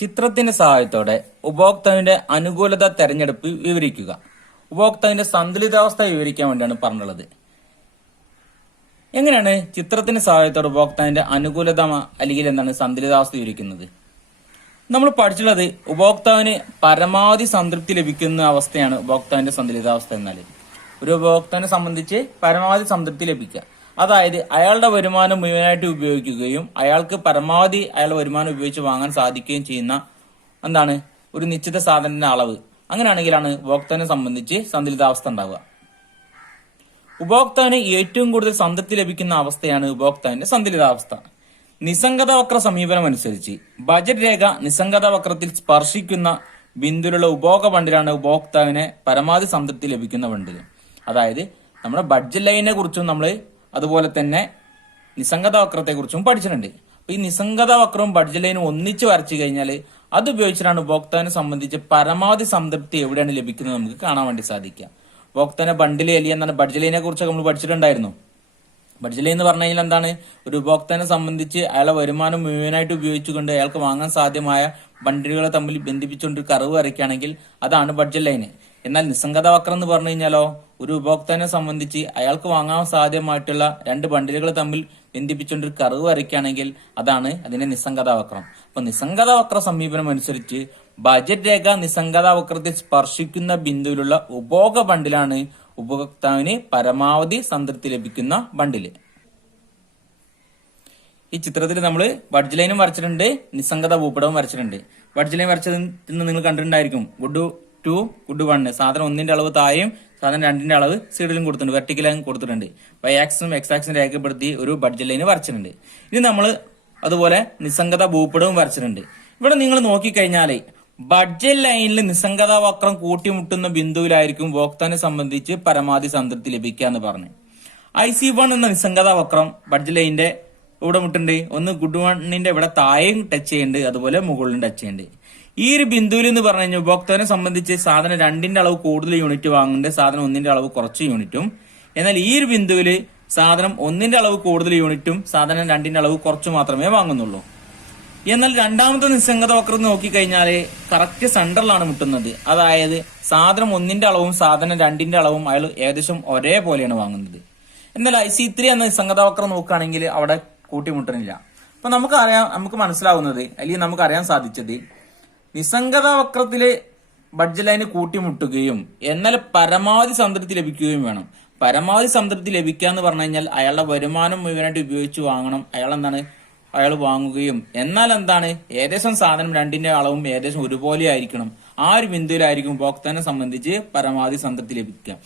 ചിത്രത്തിന്റെ സഹായത്തോടെ ഉപഭോക്താവിന്റെ അനുകൂലത തെരഞ്ഞെടുപ്പ് വിവരിക്കുക. ഉപഭോക്താവിന്റെ സന്തുലിതാവസ്ഥ വിവരിക്കാൻ വേണ്ടിയാണ് പറഞ്ഞുള്ളത്. എങ്ങനെയാണ് ചിത്രത്തിന്റെ സഹായത്തോടെ ഉപഭോക്താവിന്റെ അനുകൂലത അല്ലെങ്കിൽ എന്താണ് സന്തുലിതാവസ്ഥ വിവരിക്കുന്നത്? നമ്മൾ പഠിച്ചുള്ളത് ഉപഭോക്താവിന് പരമാവധി സംതൃപ്തി ലഭിക്കുന്ന അവസ്ഥയാണ് ഉപഭോക്താവിന്റെ സന്തുലിതാവസ്ഥ എന്നാൽ. ഒരു ഉപഭോക്താവിനെ സംബന്ധിച്ച് പരമാവധി സംതൃപ്തി ലഭിക്കുക, അതായത് അയാളുടെ വരുമാനം മുഴുവനായിട്ട് ഉപയോഗിക്കുകയും അയാൾക്ക് പരമാവധി അയാളുടെ വരുമാനം ഉപയോഗിച്ച് വാങ്ങാൻ സാധിക്കുകയും ചെയ്യുന്ന എന്താണ് ഒരു നിശ്ചിത സാധനത്തിന്റെ അളവ്. അങ്ങനെയാണെങ്കിലാണ് ഉപഭോക്താവിനെ സംബന്ധിച്ച് സന്തുലിതാവസ്ഥ ഉണ്ടാവുക. ഉപഭോക്താവിന് ഏറ്റവും കൂടുതൽ സംതൃപ്തി ലഭിക്കുന്ന അവസ്ഥയാണ് ഉപഭോക്താവിന്റെ സന്തുലിതാവസ്ഥ. നിസ്സംഗത വക്ര സമീപനം അനുസരിച്ച് ബജറ്റ് രേഖ നിസ്സംഗത വക്രത്തിൽ സ്പർശിക്കുന്ന ബിന്ദുവിലുള്ള ഉപഭോഗ ബണ്ടിലാണ് ഉപഭോക്താവിന് പരമാവധി സംതൃപ്തി ലഭിക്കുന്ന ബണ്ടിൽ. അതായത് നമ്മുടെ ബഡ്ജറ്റ് ലൈനിനെ കുറിച്ചും നമ്മൾ അതുപോലെ തന്നെ നിസ്സംഗത വക്രത്തെ കുറിച്ചും പഠിച്ചിട്ടുണ്ട്. അപ്പൊ ഈ നിസ്സംഗത വക്രവും ബഡ്ജറ്റ് ലൈനും ഒന്നിച്ച് വരച്ചു കഴിഞ്ഞാൽ അത് ഉപയോഗിച്ചിട്ടാണ് ഉപഭോക്താവിനെ സംബന്ധിച്ച് പരമാവധി സംതൃപ്തി എവിടെയാണ് ലഭിക്കുന്നത് നമുക്ക് കാണാൻ വേണ്ടി സാധിക്കുക. ഉപഭോക്താവിനെ ബണ്ടിൽ അല്ലെങ്കിൽ എന്താണ് ബഡ്ജറ്റ് ലൈനെ കുറിച്ചൊക്കെ നമ്മൾ പഠിച്ചിട്ടുണ്ടായിരുന്നു. ബഡ്ജറ്റ് ലൈൻ എന്ന് പറഞ്ഞു കഴിഞ്ഞാൽ എന്താണ് ഒരു ഉപഭോക്താവിനെ സംബന്ധിച്ച് അയാളെ വരുമാനം മുഴുവനായിട്ട് ഉപയോഗിച്ചുകൊണ്ട് അയാൾക്ക് വാങ്ങാൻ സാധ്യമായ ബണ്ടിലുകളെ തമ്മിൽ ബന്ധിപ്പിച്ചുകൊണ്ട് കർവ് വരയ്ക്കുകയാണെങ്കിൽ അതാണ് ബഡ്ജറ്റ് ലൈന്. എന്നാൽ നിസ്സംഗത വക്രം എന്ന് പറഞ്ഞു കഴിഞ്ഞാലോ ഒരു ഉപഭോക്താവിനെ സംബന്ധിച്ച് അയാൾക്ക് വാങ്ങാൻ സാധ്യമായിട്ടുള്ള രണ്ട് ബണ്ടിലുകൾ തമ്മിൽ ബന്ധിപ്പിച്ചുകൊണ്ട് കർവ് വരയ്ക്കുകയാണെങ്കിൽ അതാണ് അതിന്റെ നിസ്സംഗത വക്രം. അപ്പൊ നിസ്സംഗത വക്ര സമീപനം അനുസരിച്ച് ബജറ്റ് രേഖ നിസ്സംഗത വക്രത്തിൽ സ്പർശിക്കുന്ന ബിന്ദുവിലുള്ള ഉപഭോഗ ബണ്ടിലാണ് ഉപഭോക്താവിന് പരമാവധി സംതൃപ്തി ലഭിക്കുന്ന ബണ്ടില്. ഈ ചിത്രത്തിൽ നമ്മൾ ബഡ്ജറ്റ് ലൈനും വരച്ചിട്ടുണ്ട്, നിസ്സംഗത ഭൂപടവും വരച്ചിട്ടുണ്ട്. ബഡ്ജറ്റ് ലൈൻ വരച്ചത് നിങ്ങൾ കണ്ടിട്ടുണ്ടായിരിക്കും. ഗുഡ് 2 ഗുഡ് 1 സാധനം 1ന്റെ അളവ് താഴെയും സാധനം 2ന്റെ അളവ് സൈഡിലും കൊടുത്തിട്ടുണ്ട്, വെർട്ടിക്കലും കൊടുത്തിട്ടുണ്ട്. വൈ ആക്സും എക്സ് ആക്സും രേഖപ്പെടുത്തി ഒരു ബഡ്ജറ്റ് ലൈന് വരച്ചിട്ടുണ്ട്. ഇനി നമ്മൾ അതുപോലെ നിസ്സംഗത ഭൂപടവും വരച്ചിട്ടുണ്ട്. ഇവിടെ നിങ്ങൾ നോക്കിക്കഴിഞ്ഞാൽ ബഡ്ജറ്റ് ലൈനിൽ നിസ്സംഗത വക്രം കൂട്ടിമുട്ടുന്ന ബിന്ദുവിലായിരിക്കും ഉപഭോക്താവിനെ സംബന്ധിച്ച് പരമാവധി സംതൃപ്തി ലഭിക്കുക എന്ന് പറഞ്ഞു. IC1 എന്ന നിസ്സംഗത വക്രം ബഡ്ജറ്റ് ലൈനിന്റെ ഇവിടെ മുട്ടുണ്ട്. ഒന്ന് ഗുഡ് 1ന്റെ ഇവിടെ താഴെയും ടച്ച് ചെയ്യുന്നുണ്ട്, അതുപോലെ മുകളിലും ടച്ച് ചെയ്യുന്നുണ്ട്. ഈ ഒരു ബിന്ദുവിൽ എന്ന് പറഞ്ഞു കഴിഞ്ഞാൽ ഉപഭോക്താവിനെ സംബന്ധിച്ച് സാധനം 2ന്റെ അളവ് കൂടുതൽ യൂണിറ്റ് വാങ്ങുന്നുണ്ട്, സാധനം 1ന്റെ അളവ് കുറച്ച് യൂണിറ്റും. എന്നാൽ ഈ ഒരു ബിന്ദുവിൽ സാധനം 1ന്റെ അളവ് കൂടുതൽ യൂണിറ്റും സാധനം 2ന്റെ അളവ് കുറച്ച് മാത്രമേ വാങ്ങുന്നുള്ളൂ. എന്നാൽ രണ്ടാമത്തെ നിസ്സംഗത വക്രം നോക്കിക്കഴിഞ്ഞാൽ കറക്റ്റ് സെന്ററിലാണ് മുട്ടുന്നത്. അതായത് സാധനം 1ന്റെ അളവും സാധനം 2ന്റെ അളവും അയാൾ ഏകദേശം ഒരേപോലെയാണ് വാങ്ങുന്നത്. എന്നാൽ IC3 എന്ന നിസ്സംഗത വക്രം നോക്കുകയാണെങ്കിൽ അവിടെ കൂട്ടിമുട്ടുന്നില്ല. അപ്പൊ നമുക്ക് മനസ്സിലാവുന്നത് അല്ലെങ്കിൽ നമുക്ക് അറിയാൻ സാധിച്ചത് നിസ്സംഗത വക്രത്തില് ബഡ്ജറ്റ് ലൈന് കൂട്ടിമുട്ടുകയും എന്നാൽ പരമാവധി സംതൃപ്തി ലഭിക്കുകയും വേണം. പരമാവധി സംതൃപ്തി ലഭിക്കുക എന്ന് പറഞ്ഞു കഴിഞ്ഞാൽ അയാളുടെ വരുമാനം മുഴുവനായിട്ട് ഉപയോഗിച്ച് വാങ്ങണം. അയാൾ വാങ്ങുകയും എന്നാൽ എന്താണ് ഏകദേശം സാധനം 2ന്റെ അളവും ഏകദേശം ഒരുപോലെ ആയിരിക്കണം. ആ ഒരു ബിന്ദുവിലായിരിക്കും ഉപഭോക്താവിനെ സംബന്ധിച്ച് പരമാവധി സംതൃപ്തി ലഭിക്കുക.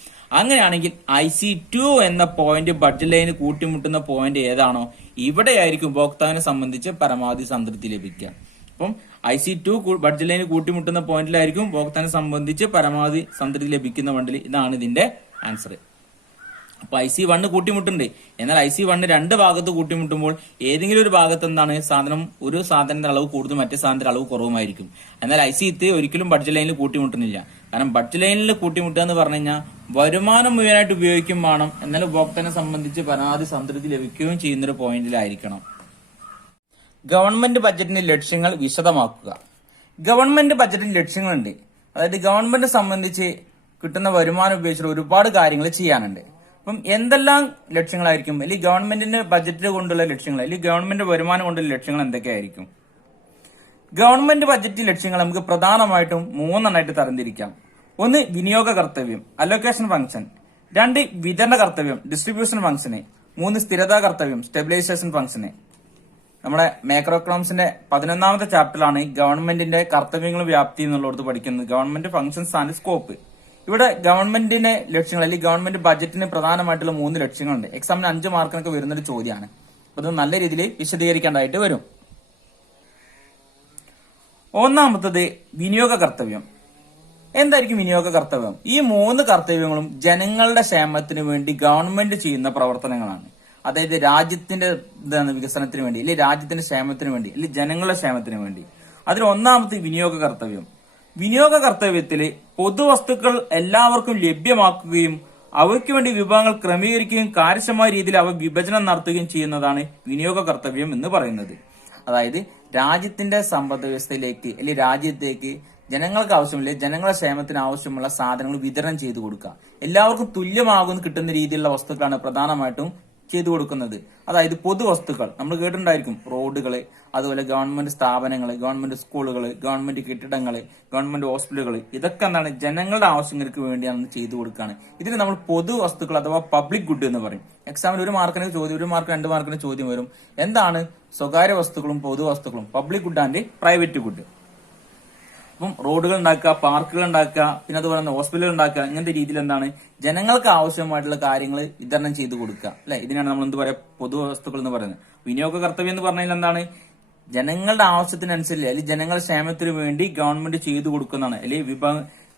അങ്ങനെയാണെങ്കിൽ IC2 എന്ന പോയിന്റ് ബഡ്ജറ്റ് ലൈന് കൂട്ടിമുട്ടുന്ന പോയിന്റ് ഏതാണോ ഇവിടെയായിരിക്കും ഉപഭോക്താവിനെ സംബന്ധിച്ച് പരമാവധി സംതൃപ്തി ലഭിക്കുക. അപ്പം IC2 ബഡ്ജറ്റ് ലൈന് കൂട്ടിമുട്ടുന്ന പോയിന്റിലായിരിക്കും ഉപഭോക്താവിനെ സംബന്ധിച്ച് പരമാവധി സംതൃപ്തി ലഭിക്കുന്ന ബണ്ടിൽ. ഇതാണ് ഇതിന്റെ ആൻസർ. അപ്പൊ IC1 കൂട്ടിമുട്ടുണ്ട്. എന്നാൽ IC1 രണ്ട് ഭാഗത്ത് കൂട്ടിമുട്ടുമ്പോൾ ഏതെങ്കിലും ഒരു ഭാഗത്ത് എന്താണ് ഒരു സാധനത്തിന്റെ അളവ് കൂടുതൽ മറ്റേ സാധനത്തിന്റെ അളവ് കുറവുമായിരിക്കും. എന്നാൽ IC3 ഒരിക്കലും ബഡ്ജറ്റ് ലൈനിൽ കൂട്ടിമുട്ടുന്നില്ല. കാരണം ബഡ്ജറ്റ് ലൈനിൽ കൂട്ടിമുട്ടുക എന്ന് പറഞ്ഞു കഴിഞ്ഞാൽ വരുമാനം മുഴുവനായിട്ട് ഉപയോഗിക്കും വേണം, എന്നാൽ ഉപഭോക്താവിനെ സംബന്ധിച്ച് പരമാവധി സംതൃപ്തി ലഭിക്കുകയും ചെയ്യുന്നൊരു പോയിന്റിലായിരിക്കണം. ഗവൺമെന്റ് ബജറ്റിന്റെ ലക്ഷ്യങ്ങൾ വിശദമാക്കുക. ഗവൺമെന്റ് ബജറ്റിന്റെ ലക്ഷ്യങ്ങളുണ്ട്. അതായത് ഗവൺമെന്റിനെ സംബന്ധിച്ച് കിട്ടുന്ന വരുമാനം ഉപയോഗിച്ചിട്ട് ഒരുപാട് കാര്യങ്ങൾ ചെയ്യാനുണ്ട്. അപ്പം എന്തെല്ലാം ലക്ഷ്യങ്ങളായിരിക്കും, അല്ലെങ്കിൽ ഗവൺമെന്റിന്റെ ബജറ്റ് കൊണ്ടുള്ള ലക്ഷ്യങ്ങൾ, അല്ലെങ്കിൽ ഗവൺമെന്റ് വരുമാനം കൊണ്ടുള്ള ലക്ഷ്യങ്ങൾ എന്തൊക്കെയായിരിക്കും? ഗവൺമെന്റ് ബജറ്റ് ലക്ഷ്യങ്ങൾ നമുക്ക് പ്രധാനമായിട്ടും 3 എണ്ണമായിട്ട് തരംതിരിക്കാം. 1 വിനിയോഗ കർത്തവ്യം അലോക്കേഷൻ ഫംഗ്ഷൻ, 2 വിതരണ കർത്തവ്യം ഡിസ്ട്രിബ്യൂഷൻ ഫംഗ്ഷന്, 3 സ്ഥിരതാ കർത്തവ്യം സ്റ്റെബിലൈസേഷൻ ഫംഗ്ഷന്. നമ്മുടെ മാക്രോ എക്കണോമിക്സിന്റെ 11ാമത്തെ ചാപ്റ്ററിലാണ് ഗവൺമെന്റിന്റെ കർത്തവ്യങ്ങളും വ്യാപ്തി എന്നുള്ളടത്ത് പഠിക്കുന്നത്. Government functions and scope. ഇവിടെ ഗവൺമെന്റിന്റെ ലക്ഷ്യങ്ങൾ അല്ലെങ്കിൽ ഗവൺമെന്റ് ബജറ്റിന് പ്രധാനമായിട്ടുള്ള 3 ലക്ഷ്യങ്ങളുണ്ട്. എക്സാമിന് 5 മാർക്കിനൊക്കെ വരുന്നൊരു ചോദ്യമാണ്. അപ്പൊ ഇത് നല്ല രീതിയിൽ വിശദീകരിക്കേണ്ടതായിട്ട് വരും. ഒന്നാമത്തത് വിനിയോഗ കർത്തവ്യം. എന്തായിരിക്കും വിനിയോഗ കർത്തവ്യം? ഈ 3 കർത്തവ്യങ്ങളും ജനങ്ങളുടെ ക്ഷേമത്തിന് വേണ്ടി ഗവൺമെന്റ് ചെയ്യുന്ന പ്രവർത്തനങ്ങളാണ്. അതായത് രാജ്യത്തിന്റെ വികസനത്തിന് വേണ്ടി, അല്ലെങ്കിൽ രാജ്യത്തിന്റെ ക്ഷേമത്തിന് വേണ്ടി, അല്ലെങ്കിൽ ജനങ്ങളുടെ ക്ഷേമത്തിന് വേണ്ടി. അതിൽ ഒന്നാമത്തെ വിനിയോഗ കർത്തവ്യം. വിനിയോഗ കർത്തവ്യത്തില് പൊതുവസ്തുക്കൾ എല്ലാവർക്കും ലഭ്യമാക്കുകയും അവയ്ക്ക് വേണ്ടി വിഭവങ്ങൾ ക്രമീകരിക്കുകയും കാര്യക്ഷമമായ രീതിയിൽ അവ വിഭജനം നടത്തുകയും ചെയ്യുന്നതാണ് വിനിയോഗ കർത്തവ്യം എന്ന് പറയുന്നത്. അതായത് രാജ്യത്തിന്റെ സമ്പദ് വ്യവസ്ഥയിലേക്ക് അല്ലെങ്കിൽ രാജ്യത്തേക്ക് ജനങ്ങൾക്ക് ആവശ്യമില്ല ജനങ്ങളുടെ ക്ഷേമത്തിന് ആവശ്യമുള്ള സാധനങ്ങൾ വിതരണം ചെയ്തു കൊടുക്കുക. എല്ലാവർക്കും തുല്യമാകുന്ന കിട്ടുന്ന രീതിയിലുള്ള വസ്തുക്കളാണ് പ്രധാനമായിട്ടും ചെയ്തു കൊടുക്കുന്നത്. അതായത് പൊതുവസ്തുക്കൾ നമ്മൾ കേട്ടിട്ടുണ്ടായിരിക്കും. റോഡുകള്, അതുപോലെ ഗവൺമെന്റ് സ്ഥാപനങ്ങള്, ഗവൺമെന്റ് സ്കൂളുകള്, ഗവൺമെന്റ് കെട്ടിടങ്ങള്, ഗവൺമെന്റ് ഹോസ്പിറ്റലുകൾ, ഇതൊക്കെ എന്താണ് ജനങ്ങളുടെ ആവശ്യങ്ങൾക്ക് വേണ്ടിയാണ് ചെയ്തു കൊടുക്കുകയാണ്. ഇതിന് നമ്മൾ പൊതു വസ്തുക്കൾ അഥവാ പബ്ലിക് ഗുഡ് എന്ന് പറയും. എക്സാമിന് 1 മാർക്കിന് ചോദ്യം, 1 മാർക്ക് 2 മാർക്കിന് ചോദ്യം വരും. എന്താണ് സ്വകാര്യ വസ്തുക്കളും പൊതു വസ്തുക്കളും? Public good and private good. അപ്പം റോഡുകൾ ഉണ്ടാക്കുക, പാർക്കുകൾ ഉണ്ടാക്കുക, പിന്നെ അതുപോലെ തന്നെ ഹോസ്പിറ്റലുകൾ ഉണ്ടാക്കുക, ഇങ്ങനത്തെ രീതിയിൽ എന്താണ് ജനങ്ങൾക്ക് ആവശ്യമായിട്ടുള്ള കാര്യങ്ങൾ വിതരണം ചെയ്തു കൊടുക്കുക. അല്ലെ, ഇതിനാണ് നമ്മൾ എന്ത് പറയാ പൊതു വസ്തുക്കൾ എന്ന് പറയുന്നത്. വിനിയോഗ കർത്തവ്യം എന്ന് പറഞ്ഞാൽ എന്താണ് ജനങ്ങളുടെ ആവശ്യത്തിനനുസരിച്ച് അല്ലെങ്കിൽ ജനങ്ങളുടെ ക്ഷേമത്തിന് വേണ്ടി ഗവൺമെന്റ് ചെയ്തു കൊടുക്കുന്നതാണ്, അല്ലെങ്കിൽ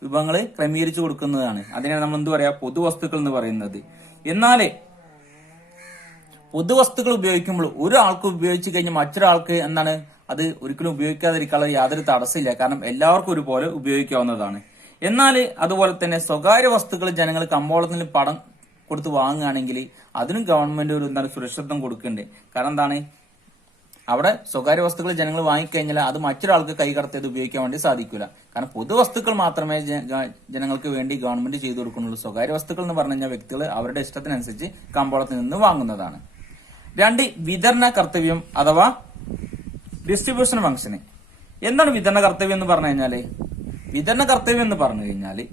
വിഭവങ്ങൾ ക്രമീകരിച്ചു കൊടുക്കുന്നതാണ്. അതിനാണ് നമ്മൾ എന്ത് പറയാ പൊതുവസ്തുക്കൾ എന്ന് പറയുന്നത്. എന്നാല് പൊതുവസ്തുക്കൾ ഉപയോഗിക്കുമ്പോൾ ഒരാൾക്ക് ഉപയോഗിച്ചു കഴിഞ്ഞാൽ മറ്റൊരാൾക്ക് എന്താണ് അത് ഒരിക്കലും ഉപയോഗിക്കാതിരിക്കാനുള്ള യാതൊരു തടസ്സമില്ല. കാരണം എല്ലാവർക്കും ഒരുപോലെ ഉപയോഗിക്കാവുന്നതാണ്. എന്നാൽ അതുപോലെ തന്നെ സ്വകാര്യ വസ്തുക്കൾ ജനങ്ങൾ കമ്പോളത്തിന് പണം കൊടുത്ത് വാങ്ങുകയാണെങ്കിൽ അതിനും ഗവൺമെന്റ് ഒരു എന്താണ് സുരക്ഷിതത്വം കൊടുക്കുന്നുണ്ട്. കാരണം എന്താണ് അവിടെ സ്വകാര്യ വസ്തുക്കൾ ജനങ്ങൾ വാങ്ങിക്കഴിഞ്ഞാൽ അത് മറ്റൊരാൾക്ക് കൈ കടത്തിയത് ഉപയോഗിക്കാൻ വേണ്ടി സാധിക്കില്ല. കാരണം പൊതുവസ്തുക്കൾ മാത്രമേ ജനങ്ങൾക്ക് വേണ്ടി ഗവൺമെന്റ് ചെയ്തു കൊടുക്കുന്നുള്ളൂ. സ്വകാര്യ വസ്തുക്കൾ എന്ന് പറഞ്ഞു കഴിഞ്ഞാൽ വ്യക്തികൾ അവരുടെ ഇഷ്ടത്തിനനുസരിച്ച് കമ്പോളത്തിൽ നിന്ന് വാങ്ങുന്നതാണ്. 2 വിതരണ കർത്തവ്യം അഥവാ ഡിസ്ട്രിബ്യൂഷൻ ഫംഗ്ഷന്. എന്താണ് വിതരണ കർത്തവ്യം എന്ന് പറഞ്ഞു കഴിഞ്ഞാല്? വിതരണ കർത്തവ്യം എന്ന് പറഞ്ഞു കഴിഞ്ഞാല്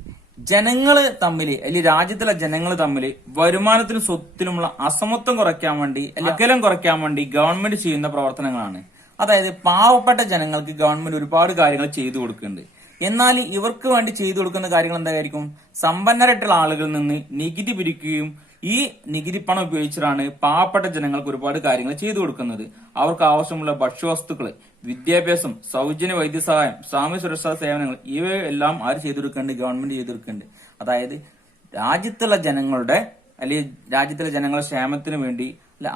ജനങ്ങള് തമ്മില് അല്ലെങ്കിൽ രാജ്യത്തിലെ ജനങ്ങൾ തമ്മിൽ വരുമാനത്തിനും സ്വത്തിനുമുള്ള അസമത്വം കുറയ്ക്കാൻ വേണ്ടി, അകലം കുറയ്ക്കാൻ വേണ്ടി ഗവൺമെന്റ് ചെയ്യുന്ന പ്രവർത്തനങ്ങളാണ്. അതായത് പാവപ്പെട്ട ജനങ്ങൾക്ക് ഗവൺമെന്റ് ഒരുപാട് കാര്യങ്ങൾ ചെയ്തു കൊടുക്കുന്നുണ്ട്. എന്നാൽ ഇവർക്ക് വേണ്ടി ചെയ്തു കൊടുക്കുന്ന കാര്യങ്ങൾ എന്തായിരിക്കും? സമ്പന്നരായിട്ടുള്ള ആളുകളിൽ നിന്ന് നികുതി പിരിക്കുകയും ഈ നികുതി പണം ഉപയോഗിച്ചിട്ടാണ് പാവപ്പെട്ട ജനങ്ങൾക്ക് ഒരുപാട് കാര്യങ്ങൾ ചെയ്തു കൊടുക്കുന്നത്. അവർക്ക് ആവശ്യമുള്ള ഭക്ഷ്യവസ്തുക്കൾ, വിദ്യാഭ്യാസം, സൗജന്യ വൈദ്യസഹായം, സാമൂഹ്യ സുരക്ഷാ സേവനങ്ങൾ ഇവയെല്ലാം ആര് ചെയ്തു കൊടുക്കുന്നുണ്ട്? ഗവൺമെന്റ് ചെയ്തു കൊടുക്കുന്നുണ്ട്. അതായത് രാജ്യത്തുള്ള ജനങ്ങളുടെ അല്ലെങ്കിൽ രാജ്യത്തിലെ ജനങ്ങളുടെ ക്ഷേമത്തിന് വേണ്ടി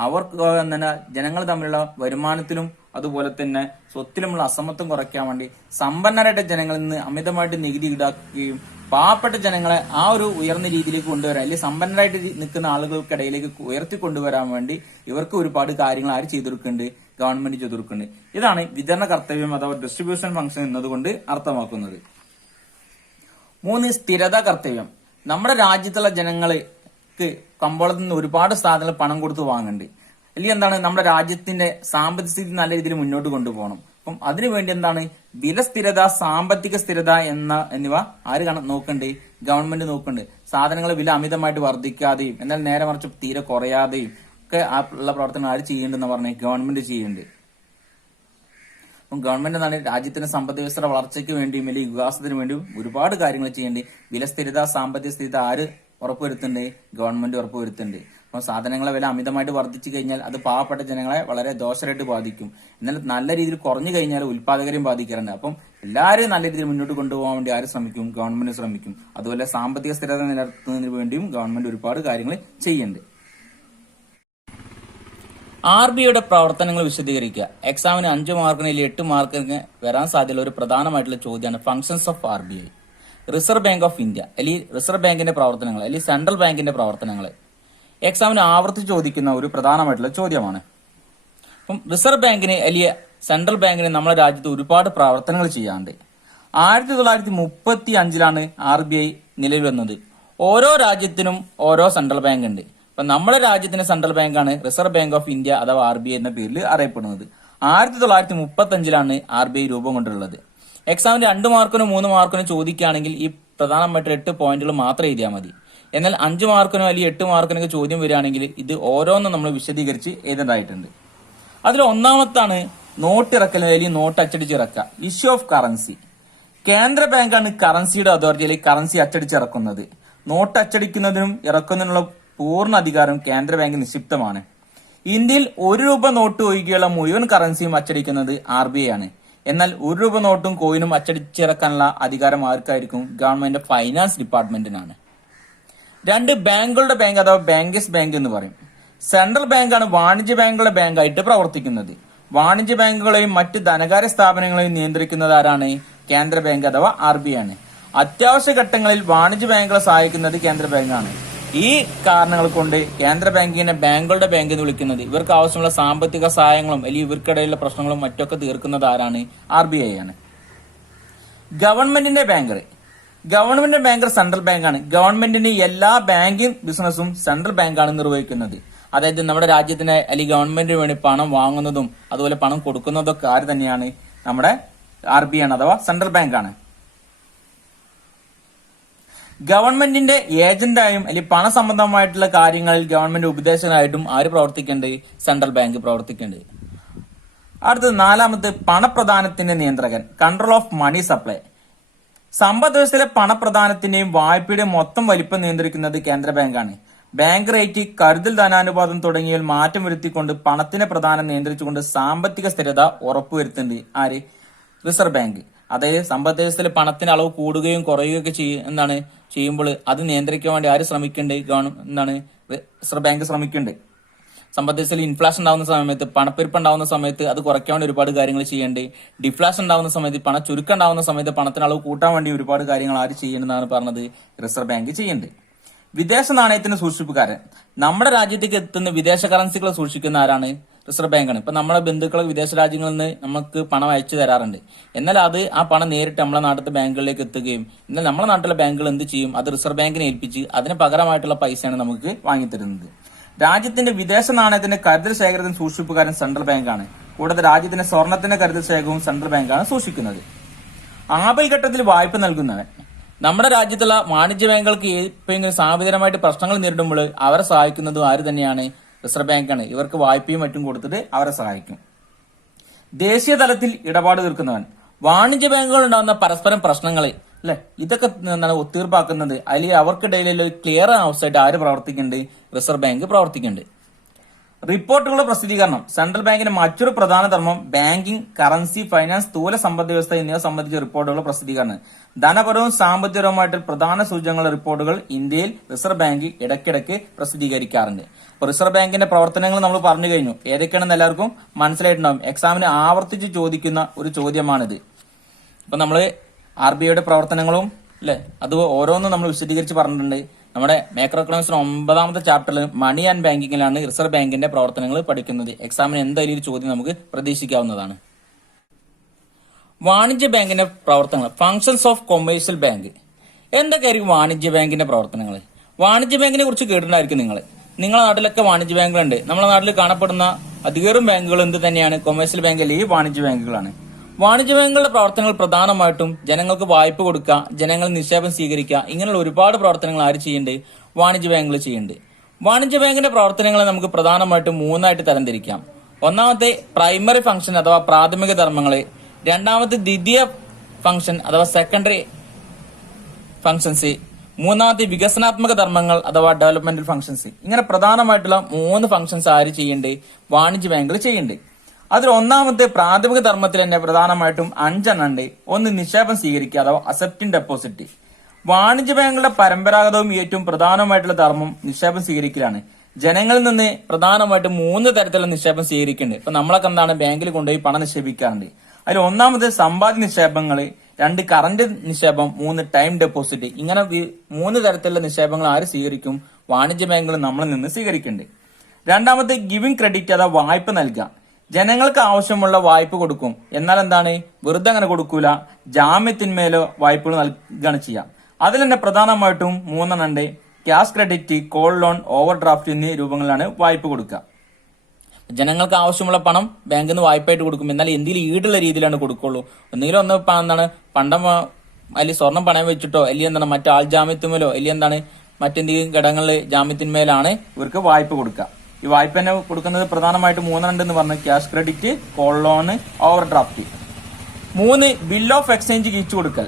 അവർക്ക് തന്നെ ജനങ്ങൾ തമ്മിലുള്ള വരുമാനത്തിലും അതുപോലെ തന്നെ സ്വത്തിലുമുള്ള അസമത്വം കുറയ്ക്കാൻ വേണ്ടി സമ്പന്നരായിട്ട് ജനങ്ങളിൽ നിന്ന് അമിതമായിട്ട് നികുതി ഈടാക്കുകയും പാവപ്പെട്ട ജനങ്ങളെ ആ ഒരു ഉയർന്ന രീതിയിലേക്ക് കൊണ്ടുവരാൻ അല്ലെങ്കിൽ സമ്പന്നരായിട്ട് നിൽക്കുന്ന ആളുകൾക്കിടയിലേക്ക് ഉയർത്തിക്കൊണ്ടുവരാൻ വേണ്ടി ഇവർക്ക് ഒരുപാട് കാര്യങ്ങൾ ആര് ചെയ്തു കൊടുക്കുന്നുണ്ട്? ഗവൺമെന്റ് ചെയ്തു കൊടുക്കുന്നുണ്ട്. ഇതാണ് വിതരണ കർത്തവ്യം അഥവാ ഡിസ്ട്രിബ്യൂഷൻ ഫംഗ്ഷൻ എന്നതുകൊണ്ട് അർത്ഥമാക്കുന്നത്. 3 സ്ഥിരത കർത്തവ്യം. നമ്മുടെ രാജ്യത്തുള്ള ജനങ്ങൾക്ക് കമ്പോളത്തിൽ നിന്ന് ഒരുപാട് സാധനങ്ങൾ പണം കൊടുത്ത് വാങ്ങുന്നുണ്ട്. അല്ലെങ്കിൽ എന്താണ് നമ്മുടെ രാജ്യത്തിന്റെ സാമ്പത്തിക സ്ഥിതി നല്ല രീതിയിൽ മുന്നോട്ട് കൊണ്ടുപോകണം. അപ്പം അതിനുവേണ്ടി എന്താണ് വില സ്ഥിരത, സാമ്പത്തിക സ്ഥിരത എന്നിവ ആര് നോക്കണ്ടേ? ഗവൺമെന്റ് നോക്കുന്നുണ്ട്. സാധനങ്ങൾ വില അമിതമായിട്ട് വർദ്ധിക്കാതെയും എന്നാൽ നേരെ മറിച്ച് തീരെ കുറയാതെയും ഒക്കെ ഉള്ള പ്രവർത്തനം ആര് ചെയ്യുന്നുണ്ടെന്ന് പറഞ്ഞാൽ ഗവൺമെന്റ് ചെയ്യുന്നുണ്ട്. അപ്പം ഗവൺമെന്റ് എന്താണ് രാജ്യത്തിന്റെ സമ്പദ് വ്യവസ്ഥയുടെ വളർച്ചയ്ക്ക് വേണ്ടിയും അല്ലെങ്കിൽ വികാസത്തിന് വേണ്ടിയും ഒരുപാട് കാര്യങ്ങൾ ചെയ്യേണ്ടത്. വില സ്ഥിരത, സാമ്പത്തിക സ്ഥിരത ആര് ഉറപ്പുവരുത്തുന്നുണ്ട്? ഗവൺമെന്റ് ഉറപ്പുവരുത്തുന്നുണ്ട്. അപ്പം സാധനങ്ങളെ വില അമിതമായിട്ട് വർദ്ധിച്ചു കഴിഞ്ഞാൽ അത് പാവപ്പെട്ട ജനങ്ങളെ വളരെ ദോഷമായിട്ട് ബാധിക്കും. എന്നാൽ നല്ല രീതിയിൽ കുറഞ്ഞു കഴിഞ്ഞാൽ ഉൽപാദകരെയും ബാധിക്കാറുണ്ട്. അപ്പം എല്ലാവരും നല്ല രീതിയിൽ മുന്നോട്ട് കൊണ്ടുപോകാൻ വേണ്ടി ആര് ശ്രമിക്കും? ഗവൺമെന്റ് ശ്രമിക്കും. അതുപോലെ സാമ്പത്തിക സ്ഥിരത നിലനിർത്തുന്നതിന് വേണ്ടിയും ഗവൺമെന്റ് ഒരുപാട് കാര്യങ്ങൾ ചെയ്യുന്നുണ്ട്. RBIയുടെ പ്രവർത്തനങ്ങൾ വിശദീകരിക്കുക. എക്സാമിന് 5 മാർക്കിന് അല്ലെങ്കിൽ 8 മാർക്കിന് വരാൻ സാധ്യതയുള്ള ഒരു പ്രധാനമായിട്ടുള്ള ചോദ്യമാണ് functions of RBI. Reserve bank of India അല്ലെങ്കിൽ റിസർവ് ബാങ്കിന്റെ പ്രവർത്തനങ്ങൾ അല്ലെങ്കിൽ സെൻട്രൽ ബാങ്കിന്റെ പ്രവർത്തനങ്ങൾ എക്സാമിന് ആവർത്തിച്ച് ചോദിക്കുന്ന ഒരു പ്രധാനമായിട്ടുള്ള ചോദ്യമാണ്. അപ്പം റിസർവ് ബാങ്കിന് അല്ലെങ്കിൽ സെൻട്രൽ ബാങ്കിന് നമ്മുടെ രാജ്യത്ത് ഒരുപാട് പ്രവർത്തനങ്ങൾ ചെയ്യാറുണ്ട്. 1935 RBI നിലവിൽ വന്നത്. ഓരോ രാജ്യത്തിനും ഓരോ സെൻട്രൽ ബാങ്ക് ഉണ്ട്. അപ്പൊ നമ്മുടെ രാജ്യത്തിന്റെ സെൻട്രൽ ബാങ്കാണ് റിസർവ് ബാങ്ക് ഓഫ് ഇന്ത്യ അഥവാ RBI എന്ന പേരിൽ അറിയപ്പെടുന്നത്. 1935 RBI രൂപം കൊണ്ടുള്ളത്. എക്സാമിന് 2 മാർക്കിനോ 3 മാർക്കിനോ ചോദിക്കുകയാണെങ്കിൽ ഈ പ്രധാനമായിട്ട് 8 പോയിന്റുകൾ മാത്രം എഴുതിയാൽ മതി. എന്നാൽ 5 മാർക്കിനോ അല്ലെങ്കിൽ 8 മാർക്കിനൊക്കെ ചോദ്യം വരികയാണെങ്കിൽ ഇത് ഓരോന്നും നമ്മൾ വിശദീകരിച്ച് എഴുതേണ്ടതായിട്ടുണ്ട്. അതിൽ ഒന്നാമത്താണ് നോട്ട് ഇറക്കൽ അല്ലെങ്കിൽ നോട്ട് അച്ചടിച്ചിറക്കുക, ഇഷ്യൂ ഓഫ് കറൻസി. കേന്ദ്ര ബാങ്കാണ് കറൻസിയുടെ അതോറിറ്റി അല്ലെങ്കിൽ കറൻസി അച്ചടിച്ചിറക്കുന്നത്. നോട്ട് അച്ചടിക്കുന്നതിനും ഇറക്കുന്നതിനുള്ള പൂർണ്ണ അധികാരം കേന്ദ്ര ബാങ്ക് നിക്ഷിപ്തമാണ്. ഇന്ത്യയിൽ 1 രൂപ നോട്ട് ഒഴികെയുള്ള മുഴുവൻ കറൻസിയും അച്ചടിക്കുന്നത് RBI ആണ്. എന്നാൽ 1 രൂപ നോട്ടും കോയിനും അച്ചടിച്ചിറക്കാനുള്ള അധികാരം ആർക്കായിരിക്കും? Government finance ഡിപ്പാർട്ട്മെന്റിനാണ്. 2 ബാങ്കുകളുടെ ബാങ്ക് അഥവാ ബാങ്കേഴ്സ് ബാങ്ക് എന്ന് പറയും. സെൻട്രൽ ബാങ്കാണ് വാണിജ്യ ബാങ്കുകളുടെ ബാങ്കായിട്ട് പ്രവർത്തിക്കുന്നത്. വാണിജ്യ ബാങ്കുകളെയും മറ്റ് ധനകാര്യ സ്ഥാപനങ്ങളെയും നിയന്ത്രിക്കുന്നത് ആരാണ്? കേന്ദ്ര ബാങ്ക് അഥവാ RBI ആണ്. അത്യാവശ്യ ഘട്ടങ്ങളിൽ വാണിജ്യ ബാങ്കുകളെ സഹായിക്കുന്നത് കേന്ദ്ര ബാങ്കാണ്. ഈ കാരണങ്ങൾ കൊണ്ട് കേന്ദ്ര ബാങ്കിനെ ബാങ്കുകളുടെ ബാങ്ക് എന്ന് വിളിക്കുന്നത് ഇവർക്ക് ആവശ്യമുള്ള സാമ്പത്തിക സഹായങ്ങളും അല്ലെങ്കിൽ ഇവർക്കിടയിലുള്ള പ്രശ്നങ്ങളും മറ്റൊക്കെ തീർക്കുന്നത് ആരാണ്? RBI ആണ്. ഗവൺമെന്റിന്റെ ബാങ്കർ സെൻട്രൽ ബാങ്കാണ്. ഗവൺമെന്റിന് എല്ലാ ബാങ്കിങ് ബിസിനസ്സും സെൻട്രൽ ബാങ്കാണ് നിർവഹിക്കുന്നത്. അതായത് നമ്മുടെ രാജ്യത്തിന് അല്ലെങ്കിൽ ഗവൺമെന്റിന് വേണ്ടി പണം വാങ്ങുന്നതും അതുപോലെ പണം കൊടുക്കുന്നതൊക്കെ ആര് തന്നെയാണ്? നമ്മുടെ RBI ആണ്, അഥവാ സെൻട്രൽ ബാങ്കാണ്. ഗവൺമെന്റിന്റെ ഏജന്റായും അല്ലെങ്കിൽ പണസംബന്ധമായിട്ടുള്ള കാര്യങ്ങളിൽ ഗവൺമെന്റ് ഉപദേശകനായിട്ടും ആര് പ്രവർത്തിക്കേണ്ടത്? സെൻട്രൽ ബാങ്ക് പ്രവർത്തിക്കേണ്ടത്. അടുത്തത് നാലാമത് പണപ്രദാനത്തിന്റെ നിയന്ത്രകൻ, കൺട്രോൾ ഓഫ് മണി സപ്ലൈ. സമ്പദ് വ്യവസ്ഥയിലെ പണപ്രദാനത്തിന്റെയും വായ്പയുടെയും മൊത്തം വലിപ്പം നിയന്ത്രിക്കുന്നത് കേന്ദ്ര ബാങ്കാണ്. ബാങ്ക് റേറ്റ്, കരുതൽ ധനാനുപാതം തുടങ്ങിയവയിൽ മാറ്റം വരുത്തിക്കൊണ്ട് പണത്തിന്റെ പ്രദാനം നിയന്ത്രിച്ചുകൊണ്ട് സാമ്പത്തിക സ്ഥിരത ഉറപ്പുവരുത്തുന്നുണ്ട് ആര്? Reserve bank. അതായത് സമ്പദ് വ്യവസ്ഥയിൽ പണത്തിന്റെ അളവ് കൂടുകയും കുറയുകയൊക്കെ ചെയ്യുമ്പോൾ അത് നിയന്ത്രിക്കാൻ വേണ്ടി ആര് ശ്രമിക്കുന്നുണ്ട്? റിസർവ് ബാങ്ക് ശ്രമിക്കുന്നുണ്ട്. സമ്പദ് വ്യവസ്ഥയിൽ ഇൻഫ്ലേഷൻ ഉണ്ടാവുന്ന സമയത്ത്, പണപ്പെരുപ്പം ഉണ്ടാവുന്ന സമയത്ത് അത് കുറയ്ക്കാൻ വേണ്ടി ഒരുപാട് കാര്യങ്ങൾ ചെയ്യേണ്ടത്. ഡിഫ്ലേഷൻ ഉണ്ടാവുന്ന സമയത്ത്, പണ ചുരുക്കം ഉണ്ടാവുന്ന സമയത്ത് പണത്തിന് അളവ് കൂട്ടാൻ വേണ്ടി ഒരുപാട് കാര്യങ്ങൾ ആര് ചെയ്യേണ്ടതെന്നാണ് പറഞ്ഞത്? റിസർവ് ബാങ്ക് ചെയ്യേണ്ടത്. വിദേശ നാണയത്തിന്റെ സൂക്ഷിപ്പുകാരൻ, നമ്മുടെ രാജ്യത്തേക്ക് എത്തുന്ന വിദേശ കറൻസികൾ സൂക്ഷിക്കുന്ന ആരാണ്? റിസർവ് ബാങ്കാണ്. ഇപ്പൊ നമ്മുടെ ബന്ധുക്കൾ വിദേശ രാജ്യങ്ങളിൽ നിന്ന് നമുക്ക് പണം അയച്ചു തരാറുണ്ട്. എന്നാൽ ആ പണം നേരിട്ട് നമ്മുടെ നാട്ടിലെ ബാങ്കുകളിലേക്ക് എത്തുകയും എന്നാൽ നമ്മുടെ നാട്ടിലെ ബാങ്കുകൾ എന്ത് ചെയ്യും? അത് റിസർവ് ബാങ്കിനെ ഏൽപ്പിച്ച് അതിന് പകരമായിട്ടുള്ള പൈസയാണ് നമുക്ക് വാങ്ങിത്തരുന്നത്. രാജ്യത്തിന്റെ വിദേശ നാണയത്തിന്റെ കരുതൽ ശേഖരത്തിന് സൂക്ഷിപ്പുകാരൻ സെൻട്രൽ ബാങ്കാണ്. കൂടാതെ രാജ്യത്തിന്റെ സ്വർണത്തിന്റെ കരുതൽ ശേഖരവും സെൻട്രൽ ബാങ്കാണ് സൂക്ഷിക്കുന്നത്. ആപൽഘട്ടത്തിൽ വായ്പ നൽകുന്നവൻ, നമ്മുടെ രാജ്യത്തുള്ള വാണിജ്യ ബാങ്കുകൾക്ക് ഏതെങ്കിലും സാമ്പത്തികമായിട്ട് പ്രശ്നങ്ങൾ നേരിടുമ്പോൾ അവരെ സഹായിക്കുന്നതും ആര് തന്നെയാണ്? റിസർവ് ബാങ്കാണ്. ഇവർക്ക് വായ്പയും മറ്റും കൊടുത്തിട്ട് അവരെ സഹായിക്കും. ദേശീയ തലത്തിൽ ഇടപാട് തീർക്കുന്നവൻ, വാണിജ്യ ബാങ്കുകൾ ഉണ്ടാകുന്ന പരസ്പരം പ്രശ്നങ്ങളെ ഇതൊക്കെ ഒത്തീർപ്പാക്കുന്നത് അല്ലെങ്കിൽ അവർക്കിടയിൽ ക്ലിയർ അവസ്ഥയായിട്ട് ആര് പ്രവർത്തിക്കുന്നുണ്ട്? റിസർവ് ബാങ്ക് പ്രവർത്തിക്കുന്നുണ്ട്. റിപ്പോർട്ടുകളുടെ പ്രസിദ്ധീകരണം, സെൻട്രൽ ബാങ്കിന്റെ മറ്റൊരു പ്രധാന ധർമ്മം ബാങ്കിംഗ്, കറൻസി, ഫൈനാൻസ്, സ്ഥൂല സമ്പദ് വ്യവസ്ഥ എന്നിവ സംബന്ധിച്ച റിപ്പോർട്ടുകളുടെ പ്രസിദ്ധീകരണം. ധനപരവും സാമ്പത്തികപരവുമായിട്ട് പ്രധാന സൂചകങ്ങളുടെ റിപ്പോർട്ടുകൾ ഇന്ത്യയിൽ റിസർവ് ബാങ്ക് ഇടയ്ക്കിടയ്ക്ക് പ്രസിദ്ധീകരിക്കാറുണ്ട്. അപ്പൊ റിസർവ് ബാങ്കിന്റെ പ്രവർത്തനങ്ങൾ നമ്മൾ പറഞ്ഞു കഴിഞ്ഞു. ഏതൊക്കെയാണെന്ന് എല്ലാവർക്കും മനസ്സിലായിട്ടുണ്ടാവും. എക്സാമിന് ആവർത്തിച്ച് ചോദിക്കുന്ന ഒരു ചോദ്യമാണിത്. ഇപ്പൊ നമ്മള് RBIയുടെ പ്രവർത്തനങ്ങളും അത് ഓരോന്നും നമ്മൾ വിശദീകരിച്ച് പറഞ്ഞിട്ടുണ്ട്. നമ്മുടെ മാക്രോ എക്കണോമിക്സിന്റെ 9ാമത്തെ ചാപ്റ്ററിൽ മണി ആൻഡ് ബാങ്കിങ്ങിലാണ് റിസർവ് ബാങ്കിന്റെ പ്രവർത്തനങ്ങൾ പഠിക്കുന്നത്. എക്സാമിന് എന്തായാലും ഒരു ചോദ്യം നമുക്ക് പ്രതീക്ഷിക്കാവുന്നതാണ്. വാണിജ്യ ബാങ്കിന്റെ പ്രവർത്തനങ്ങൾ, ഫങ്ഷൻസ് ഓഫ് കൊമേഴ്ഷ്യൽ ബാങ്ക്. എന്തൊക്കെയായിരിക്കും വാണിജ്യ ബാങ്കിന്റെ പ്രവർത്തനങ്ങൾ? വാണിജ്യ ബാങ്കിനെ കുറിച്ച് കേട്ടിട്ടുണ്ടായിരിക്കും നിങ്ങൾ. നിങ്ങളുടെ നാട്ടിലൊക്കെ വാണിജ്യ ബാങ്കുകളുണ്ട്. നമ്മുടെ നാട്ടിൽ കാണപ്പെടുന്ന അധികേറും ബാങ്കുകൾ എന്ത് തന്നെയാണ്? കൊമേഴ്ഷ്യൽ ബാങ്ക് അല്ലെങ്കിൽ വാണിജ്യ ബാങ്കുകളാണ്. വാണിജ്യ ബാങ്കുകളുടെ പ്രവർത്തനങ്ങൾ പ്രധാനമായിട്ടും ജനങ്ങൾക്ക് വായ്പ കൊടുക്കുക, ജനങ്ങൾ നിക്ഷേപം സ്വീകരിക്കുക, ഇങ്ങനെയുള്ള ഒരുപാട് പ്രവർത്തനങ്ങൾ ആര് ചെയ്യുന്നുണ്ട്? വാണിജ്യ ബാങ്കുകൾ ചെയ്യുന്നുണ്ട്. വാണിജ്യ ബാങ്കിന്റെ പ്രവർത്തനങ്ങളെ നമുക്ക് പ്രധാനമായിട്ടും 3ആയിട്ട് തരംതിരിക്കാം. ഒന്നാമത്തെ പ്രൈമറി ഫംഗ്ഷൻ അഥവാ പ്രാഥമിക ധർമ്മങ്ങള്, രണ്ടാമത്തെ ദ്വിതീയ ഫംഗ്ഷൻ അഥവാ സെക്കൻഡറി ഫംഗ്ഷൻസ്, മൂന്നാമത്തെ വികസനാത്മക ധർമ്മങ്ങൾ അഥവാ ഡെവലപ്മെന്റൽ ഫംഗ്ഷൻസ്. ഇങ്ങനെ പ്രധാനമായിട്ടുള്ള 3 ഫംഗ്ഷൻസ് ആര് ചെയ്യുന്നുണ്ട്? വാണിജ്യ ബാങ്കുകൾ ചെയ്യുന്നുണ്ട്. അതിൽ ഒന്നാമത്തെ പ്രാഥമിക ധർമ്മത്തിൽ തന്നെ പ്രധാനമായിട്ടും 5 എണ്ണം ഉണ്ട്. ഒന്ന് നിക്ഷേപം സ്വീകരിക്കുക അഥവാ അക്സെപ്റ്റിംഗ് ഡെപ്പോസിറ്റ്. വാണിജ്യ ബാങ്കുകളുടെ പരമ്പരാഗതവും ഏറ്റവും പ്രധാനമായിട്ടുള്ള ധർമ്മം നിക്ഷേപം സ്വീകരിക്കലാണ്. ജനങ്ങളിൽ നിന്ന് പ്രധാനമായിട്ടും 3 തരത്തിലുള്ള നിക്ഷേപം സ്വീകരിക്കുന്നുണ്ട്. ഇപ്പൊ നമ്മളൊക്കെ എന്താണ് ബാങ്കിൽ കൊണ്ടുപോയി പണം നിക്ഷേപിക്കാറുണ്ട്. അതിൽ ഒന്നാമത് സമ്പാദ്യ നിക്ഷേപങ്ങൾ, 2 കറന്റ് നിക്ഷേപം, 3 ടൈം ഡെപ്പോസിറ്റ്. ഇങ്ങനെ 3 തരത്തിലുള്ള നിക്ഷേപങ്ങൾ ആര് സ്വീകരിക്കും? വാണിജ്യ ബാങ്കുകൾ നമ്മളിൽ നിന്ന് സ്വീകരിക്കുന്നുണ്ട്. രണ്ടാമത് ഗിവിംഗ് ക്രെഡിറ്റ് അഥവാ വായ്പ നൽകുക. ജനങ്ങൾക്ക് ആവശ്യമുള്ള വായ്പ കൊടുക്കും. എന്നാൽ എന്താണ്? വെറുതെ അങ്ങനെ കൊടുക്കൂല, ജാമ്യത്തിന്മേലോ വായ്പകൾ നൽകുകയാണ് ചെയ്യാം. അതിൽ തന്നെ പ്രധാനമായിട്ടും 3 എണ്ണം ഉണ്ട്. Cash credit, call loan, over draft എന്നീ രൂപങ്ങളിലാണ് വായ്പ കൊടുക്കുക. ജനങ്ങൾക്ക് ആവശ്യമുള്ള പണം ബാങ്കിൽ നിന്ന് വായ്പയായിട്ട് കൊടുക്കും. എന്നാൽ എന്തെങ്കിലും ഈടുള്ള രീതിയിലാണ് കൊടുക്കുള്ളൂ. ഒന്നുകിലും ഒന്ന് പണ്ടം അല്ലെങ്കിൽ സ്വർണം പണയം വെച്ചിട്ടോ അല്ലെങ്കിൽ എന്താണ് മറ്റു ആൾ ജാമ്യത്തിന്മേലോ അല്ലെങ്കിൽ എന്താണ് മറ്റെന്തെങ്കിലും ഘടകങ്ങളിൽ ജാമ്യത്തിന്മേലാണ് ഇവർക്ക് വായ്പ കൊടുക്കുക. ഈ വായ്പ തന്നെ കൊടുക്കുന്നത് പ്രധാനമായിട്ട് 3 എന്ന് പറഞ്ഞ cash credit, call loan, overdraft. 3 bill of exchange കീച്ചു കൊടുക്കൽ.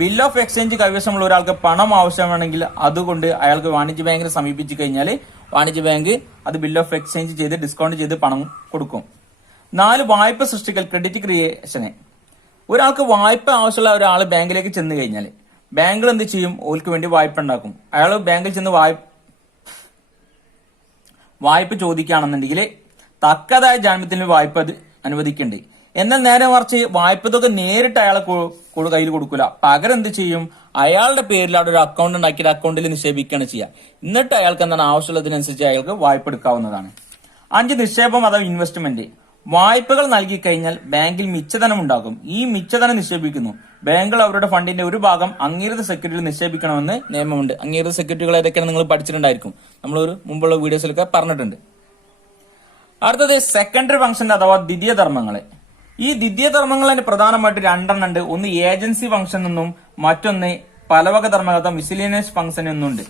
ബിൽ ഓഫ് എക്സ്ചേഞ്ച് കൈവശമുള്ള ഒരാൾക്ക് പണം ആവശ്യമാണെങ്കിൽ അതുകൊണ്ട് അയാൾക്ക് വാണിജ്യ ബാങ്കിനെ സമീപിച്ചു കഴിഞ്ഞാൽ വാണിജ്യ ബാങ്ക് അത് ബിൽ ഓഫ് എക്സ്ചേഞ്ച് ചെയ്ത് ഡിസ്കൗണ്ട് ചെയ്ത് പണം കൊടുക്കും. 4 വായ്പ സൃഷ്ടിക്കൽ, ക്രെഡിറ്റ് ക്രിയേഷന്. ഒരാൾക്ക് വായ്പ ആവശ്യമുള്ള ഒരാൾ ബാങ്കിലേക്ക് ചെന്ന് കഴിഞ്ഞാൽ ബാങ്കുകൾ എന്ത് ചെയ്യും? ഓൾക്ക് വേണ്ടി വായ്പ ഉണ്ടാക്കും. അയാൾ ബാങ്കിൽ ചെന്ന് വായ്പ ചോദിക്കുകയാണെന്നുണ്ടെങ്കിൽ തക്കതായ ജാമ്യത്തിന് വായ്പ അനുവദിക്കുന്നുണ്ട്. എന്നാൽ നേരെ മറിച്ച് വായ്പ തുക നേരിട്ട് അയാളെ കയ്യിൽ കൊടുക്കൂല. പകരം എന്ത് ചെയ്യും, അയാളുടെ പേരിൽ അവിടെ ഒരു അക്കൗണ്ട് ഉണ്ടാക്കിയിട്ട് അക്കൗണ്ടിൽ നിക്ഷേപിക്കുകയാണ് ചെയ്യുക. എന്നിട്ട് അയാൾക്ക് എന്താണ് ആവശ്യമുള്ളതിനനുസരിച്ച് അയാൾക്ക് വായ്പ എടുക്കാവുന്നതാണ്. 5 നിക്ഷേപം അഥവാ ഇൻവെസ്റ്റ്മെന്റ്. വായ്പകൾ നൽകി കഴിഞ്ഞാൽ ബാങ്കിൽ മിച്ചധനം ഉണ്ടാകും. ഈ മിച്ചധനം നിക്ഷേപിക്കുന്നു. ബാങ്കുകൾ അവരുടെ ഫണ്ടിന്റെ ഒരു ഭാഗം അംഗീകൃത സെക്യൂരിറ്റിയിൽ നിക്ഷേപിക്കണമെന്ന് നിയമമുണ്ട്. അംഗീകൃത സെക്യൂരിറ്റികൾ ഏതൊക്കെയാണ് നിങ്ങൾ പഠിച്ചിട്ടുണ്ടായിരിക്കും, നമ്മളൊരു മുമ്പുള്ള വീഡിയോസിലൊക്കെ പറഞ്ഞിട്ടുണ്ട്. അടുത്തത് സെക്കൻഡറി ഫംഗ്ഷൻ അഥവാ ദ്വിതീയ ധർമ്മങ്ങള്. ഈ ദ്വിതീയ ധർമ്മങ്ങൾ പ്രധാനമായിട്ട് 2 ഉണ്ട്. ഒന്ന് ഏജൻസി ഫംഗ്ഷൻ എന്നും മറ്റൊന്ന് പലവക ധർമ്മങ്ങൾ മിസിലേനിയസ് ഫംഗ്ഷൻ എന്നുണ്ട്.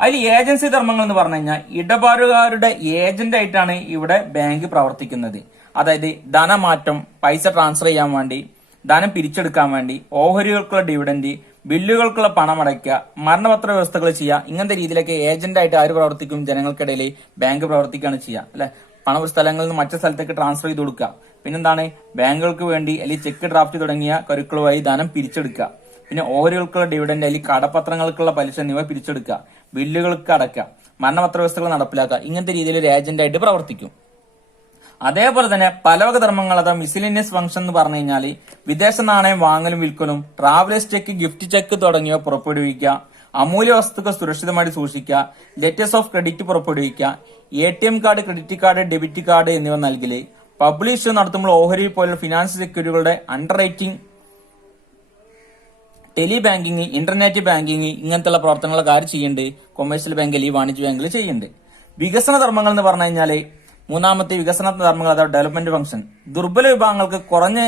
അതിൽ ഏജൻസി ധർമ്മങ്ങൾ എന്ന് പറഞ്ഞു കഴിഞ്ഞാൽ ഇടപാടുകാരുടെ ഏജന്റ് ആയിട്ടാണ് ഇവിടെ ബാങ്ക് പ്രവർത്തിക്കുന്നത്. അതായത് ധനമാറ്റം, പൈസ ട്രാൻസ്ഫർ ചെയ്യാൻ വേണ്ടി, ധനം പിരിച്ചെടുക്കാൻ വേണ്ടി, ഓഹരികൾക്കുള്ള ഡിവിഡന്റ്, ബില്ലുകൾക്കുള്ള പണം അടയ്ക്കുക, മരണപത്ര വ്യവസ്ഥകൾ ചെയ്യുക. ഇങ്ങനത്തെ രീതിയിലൊക്കെ ഏജന്റ് ആയിട്ട് ആര് പ്രവർത്തിക്കും, ജനങ്ങൾക്കിടയിൽ ബാങ്ക് പ്രവർത്തിക്കുകയാണ് ചെയ്യുക അല്ലെ. പണം ഒരു സ്ഥലങ്ങളിൽ നിന്ന് മറ്റു സ്ഥലത്തേക്ക് ട്രാൻസ്ഫർ ചെയ്ത് കൊടുക്കുക. പിന്നെന്താണ്, ബാങ്കുകൾക്ക് വേണ്ടി അല്ലെങ്കിൽ ചെക്ക് ഡ്രാഫ്റ്റ് തുടങ്ങിയ കരുക്കളുമായി ധനം പിരിച്ചെടുക്കുക. പിന്നെ ഓഹരികൾക്കുള്ള ഡിവിഡന്റ് അല്ലെങ്കിൽ കടപത്രങ്ങൾക്കുള്ള പലിശ എന്നിവ പിരിച്ചെടുക്കുക, ബില്ലുകൾക്ക് അടക്കുക, മരണപത്ര വ്യവസ്ഥകൾ നടപ്പിലാക്കുക. ഇങ്ങനത്തെ രീതിയിൽ ഒരു ഏജന്റ് ആയിട്ട് പ്രവർത്തിക്കും. അതേപോലെ തന്നെ പലവക ധർമ്മങ്ങൾ അഥവാ മിസിലേനിയസ് ഫംഗ്ഷൻ എന്ന് പറഞ്ഞു കഴിഞ്ഞാൽ വിദേശ നാണയം വാങ്ങലും വിൽക്കലും, ട്രാവലേഴ്സ് ചെക്ക്, ഗിഫ്റ്റ് ചെക്ക് തുടങ്ങിയവ പുറപ്പെടുവിക്കുക, അമൂല്യ വസ്തുക്കൾ സുരക്ഷിതമായിട്ട് സൂക്ഷിക്കുക, ലെറ്റേഴ്സ് ഓഫ് ക്രെഡിറ്റ് പുറപ്പെടുവിക്കുക, ATM card, credit card, debit card എന്നിവ നൽകല്, പബ്ലിഷ് നടത്തുമ്പോൾ ഓഹരി പോലുള്ള ഫിനാൻസ് സെക്യൂരിറ്റികളുടെ underwriting, tele banking, internet banking, ഇങ്ങനത്തെ പ്രവർത്തനങ്ങളൊക്കെ ആര് ചെയ്യുന്നുണ്ട്, കൊമേഴ്ഷ്യൽ ബാങ്ക് അല്ലെങ്കിൽ വാണിജ്യ ബാങ്കിൽ ചെയ്യുന്നുണ്ട്. വികസന ധർമ്മങ്ങൾ എന്ന് പറഞ്ഞു കഴിഞ്ഞാല് മൂന്നാമത്തെ വികസന ധർമ്മങ്ങൾ അഥവാ ഡെവലപ്മെന്റ് ഫംഗ്ഷൻ. ദുർബല വിഭാഗങ്ങൾക്ക് കുറഞ്ഞ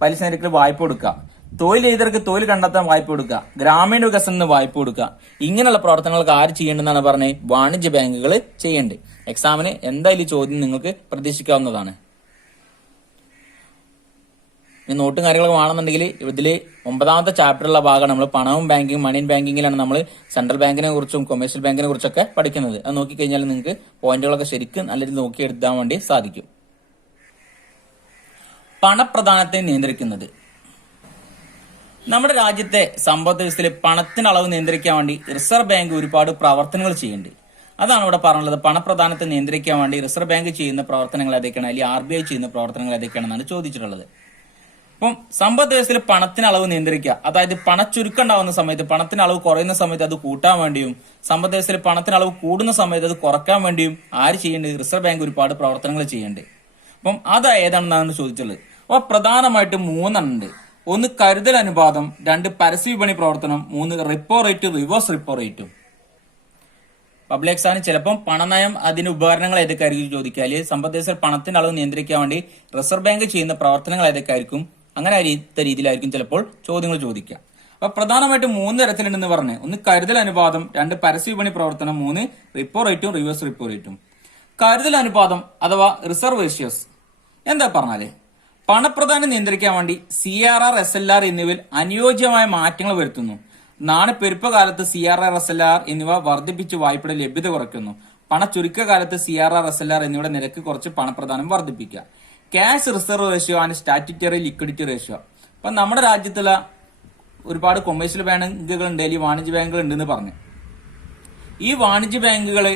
പലിശ നിരക്കിൽ വായ്പ കൊടുക്കുക, തൊഴിൽ ചെയ്തവർക്ക് തൊഴിൽ കണ്ടെത്താൻ വായ്പ കൊടുക്കുക, ഗ്രാമീണ വികസനത്തിന് വായ്പ കൊടുക്കുക. ഇങ്ങനെയുള്ള പ്രവർത്തനങ്ങൾക്ക് ആര് ചെയ്യേണ്ടതെന്നാണ് പറഞ്ഞത്, വാണിജ്യ ബാങ്കുകൾ ചെയ്യേണ്ടത്. എക്സാമിന് എന്തായാലും ചോദ്യം നിങ്ങൾക്ക് പ്രതീക്ഷിക്കാവുന്നതാണ്. നോട്ടും കാര്യങ്ങളൊക്കെ വേണമെന്നുണ്ടെങ്കിൽ ഇതില് 9ാമത്തെ ചാപ്റ്ററുള്ള ഭാഗമാണ് നമ്മൾ പണവും ബാങ്കിങ്, മണി ബാങ്കിങ്ങിലാണ് നമ്മൾ സെൻട്രൽ ബാങ്കിനെ കുറിച്ചും കൊമേഴ്ഷ്യൽ ബാങ്കിനെ കുറിച്ചൊക്കെ പഠിക്കുന്നത്. അത് നോക്കിക്കഴിഞ്ഞാൽ നിങ്ങൾക്ക് പോയിന്റുകളൊക്കെ ശരിക്കും നല്ല രീതിയിൽ നോക്കിയെടുക്കാൻ വേണ്ടി സാധിക്കും. പണപ്രധാനത്തെ നിയന്ത്രിക്കുന്നത്. നമ്മുടെ രാജ്യത്തെ സമ്പദ് വ്യവസ്ഥയിൽ പണത്തിന്റെ അളവ് നിയന്ത്രിക്കാൻ വേണ്ടി റിസർവ് ബാങ്ക് ഒരുപാട് പ്രവർത്തനങ്ങൾ ചെയ്യുന്നുണ്ട്. അതാണ് ഇവിടെ പറഞ്ഞുള്ളത്. പണപ്രധാനത്തെ നിയന്ത്രിക്കാൻ വേണ്ടി റിസർവ് ബാങ്ക് ചെയ്യുന്ന പ്രവർത്തനങ്ങൾ ഏതൊക്കെയാണ്, അല്ലെങ്കിൽ RBI ചെയ്യുന്ന പ്രവർത്തനങ്ങൾ ഏതൊക്കെയാണെന്നാണ് ചോദിച്ചിട്ടുള്ളത്. അപ്പം സമ്പദ് വ്യവസ്ഥയിൽ പണത്തിന് അളവ് നിയന്ത്രിക്കുക, അതായത് പണച്ചുരുക്കം ഉണ്ടാവുന്ന സമയത്ത്, പണത്തിന് അളവ് കുറയുന്ന സമയത്ത് അത് കൂട്ടാൻ വേണ്ടിയും, സമ്പദ് വ്യവസ്ഥയിൽ പണത്തിന് അളവ് കൂടുന്ന സമയത്ത് അത് കുറക്കാൻ വേണ്ടിയും ആര് ചെയ്യേണ്ടത്, റിസർവ് ബാങ്ക് ഒരുപാട് പ്രവർത്തനങ്ങൾ ചെയ്യേണ്ടത്. അപ്പം അത് ഏതാണെന്നാണ് ചോദിച്ചുള്ളത്. അപ്പൊ പ്രധാനമായിട്ട് 3 ഉണ്ട്. 1 കരുതൽ അനുപാതം, 2 പരസ്യ വിപണി പ്രവർത്തനം, 3 റിപ്പോ റേറ്റ്, റിവേഴ്സ് റിപ്പോ റേറ്റും. പബ്ലിക് എക്സാമിന് ചിലപ്പം പണനയം അതിന്റെ ഉപകരണങ്ങൾ ഏതൊക്കെയായിരിക്കും ചോദിക്കുക, സമ്പദ് വ്യവസ്ഥയിൽ പണത്തിന്റെ അളവ് നിയന്ത്രിക്കാൻ വേണ്ടി റിസർവ് ബാങ്ക് ചെയ്യുന്ന പ്രവർത്തനങ്ങൾ ഏതൊക്കെയായിരിക്കും, അങ്ങനെ രീതിയിലായിരിക്കും ചിലപ്പോൾ ചോദ്യങ്ങൾ ചോദിക്കുക. അപ്പൊ പ്രധാനമായിട്ടും 3 തരത്തിലുണ്ടെന്ന് പറഞ്ഞ്, 1 കരുതൽ അനുപാതം, 2 പരസ്യ വിപണി പ്രവർത്തനം, 3 റിപ്പോ റേറ്റും റിവേഴ്സ് റിപ്പോ റേറ്റും. കരുതൽ അനുപാതം അഥവാ റിസർവ് റേഷ്യോസ് എന്താ പറഞ്ഞാല്, പണപ്രധാനം നിയന്ത്രിക്കാൻ വേണ്ടി CRR, SLR എന്നിവയിൽ അനുയോജ്യമായ മാറ്റങ്ങൾ വരുത്തുന്നു. നാണപ്പെരുപ്പ കാലത്ത് CRR, SLR എന്നിവ വർദ്ധിപ്പിച്ച് വായ്പയുടെ ലഭ്യത കുറയ്ക്കുന്നു. പണച്ചുരുക്ക കാലത്ത് CRR, SLR എന്നിവയുടെ നിരക്ക് കുറച്ച് പണപ്രധാനം വർദ്ധിപ്പിക്കുക. Cash reserve ratio and statutory liquidity ratio. അപ്പൊ നമ്മുടെ രാജ്യത്തുള്ള ഒരുപാട് കൊമേഴ്ഷ്യൽ ബാങ്കുകൾ ഉണ്ട്, അല്ലെങ്കിൽ വാണിജ്യ ബാങ്കുകൾ ഉണ്ടെന്ന് പറഞ്ഞു. ഈ വാണിജ്യ ബാങ്കുകൾ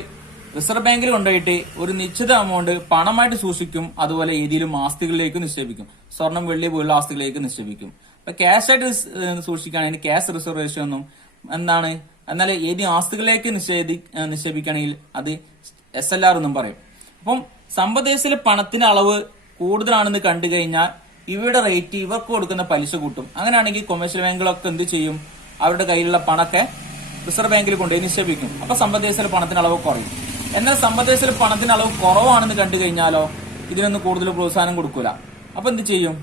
റിസർവ് ബാങ്കിൽ കൊണ്ടുപോയിട്ട് ഒരു നിശ്ചിത എമൗണ്ട് പണമായിട്ട് സൂക്ഷിക്കും, അതുപോലെ ഏതെങ്കിലും ആസ്തികളിലേക്ക് നിക്ഷേപിക്കും, സ്വർണം, വെള്ളി പോലുള്ള ആസ്തികളിലേക്ക് നിക്ഷേപിക്കും. അപ്പൊ ക്യാഷ് ആയിട്ട് സൂക്ഷിക്കുകയാണെങ്കിൽ ക്യാഷ് റിസർവ് റേഷ്യോ എന്നും, എന്നാൽ ഏത് ആസ്തികളിലേക്ക് നിക്ഷേപിക്കുകയാണെങ്കിൽ അത് SLR എന്നും പറയും. അപ്പം സമ്പദ് വ്യവസ്ഥയിലെ പണത്തിന്റെ അളവ് കൂടുതലാണെന്ന് കണ്ടു കഴിഞ്ഞാൽ ഇവയുടെ റേറ്റ്, ഇവർക്ക് കൊടുക്കുന്ന പലിശ കൂട്ടും. അങ്ങനെയാണെങ്കിൽ കൊമേഴ്ഷ്യൽ ബാങ്കുകളൊക്കെ എന്ത് ചെയ്യും, അവരുടെ കയ്യിലുള്ള പണമൊക്കെ റിസർവ് ബാങ്കിൽ കൊണ്ടുപോയി നിക്ഷേപിക്കും. അപ്പൊ സമ്പദ് വ്യവസ്ഥയിലെ പണത്തിന്റെ അളവ് കുറയും. എന്നാൽ സമ്പദ് വ്യവസ്ഥയിലെ പണത്തിന്റെ അളവ് കുറവാണെന്ന് കണ്ടു കഴിഞ്ഞാലോ ഇതിനൊന്നും കൂടുതൽ പ്രോത്സാഹനം കൊടുക്കൂല. അപ്പൊ എന്ത് ചെയ്യും,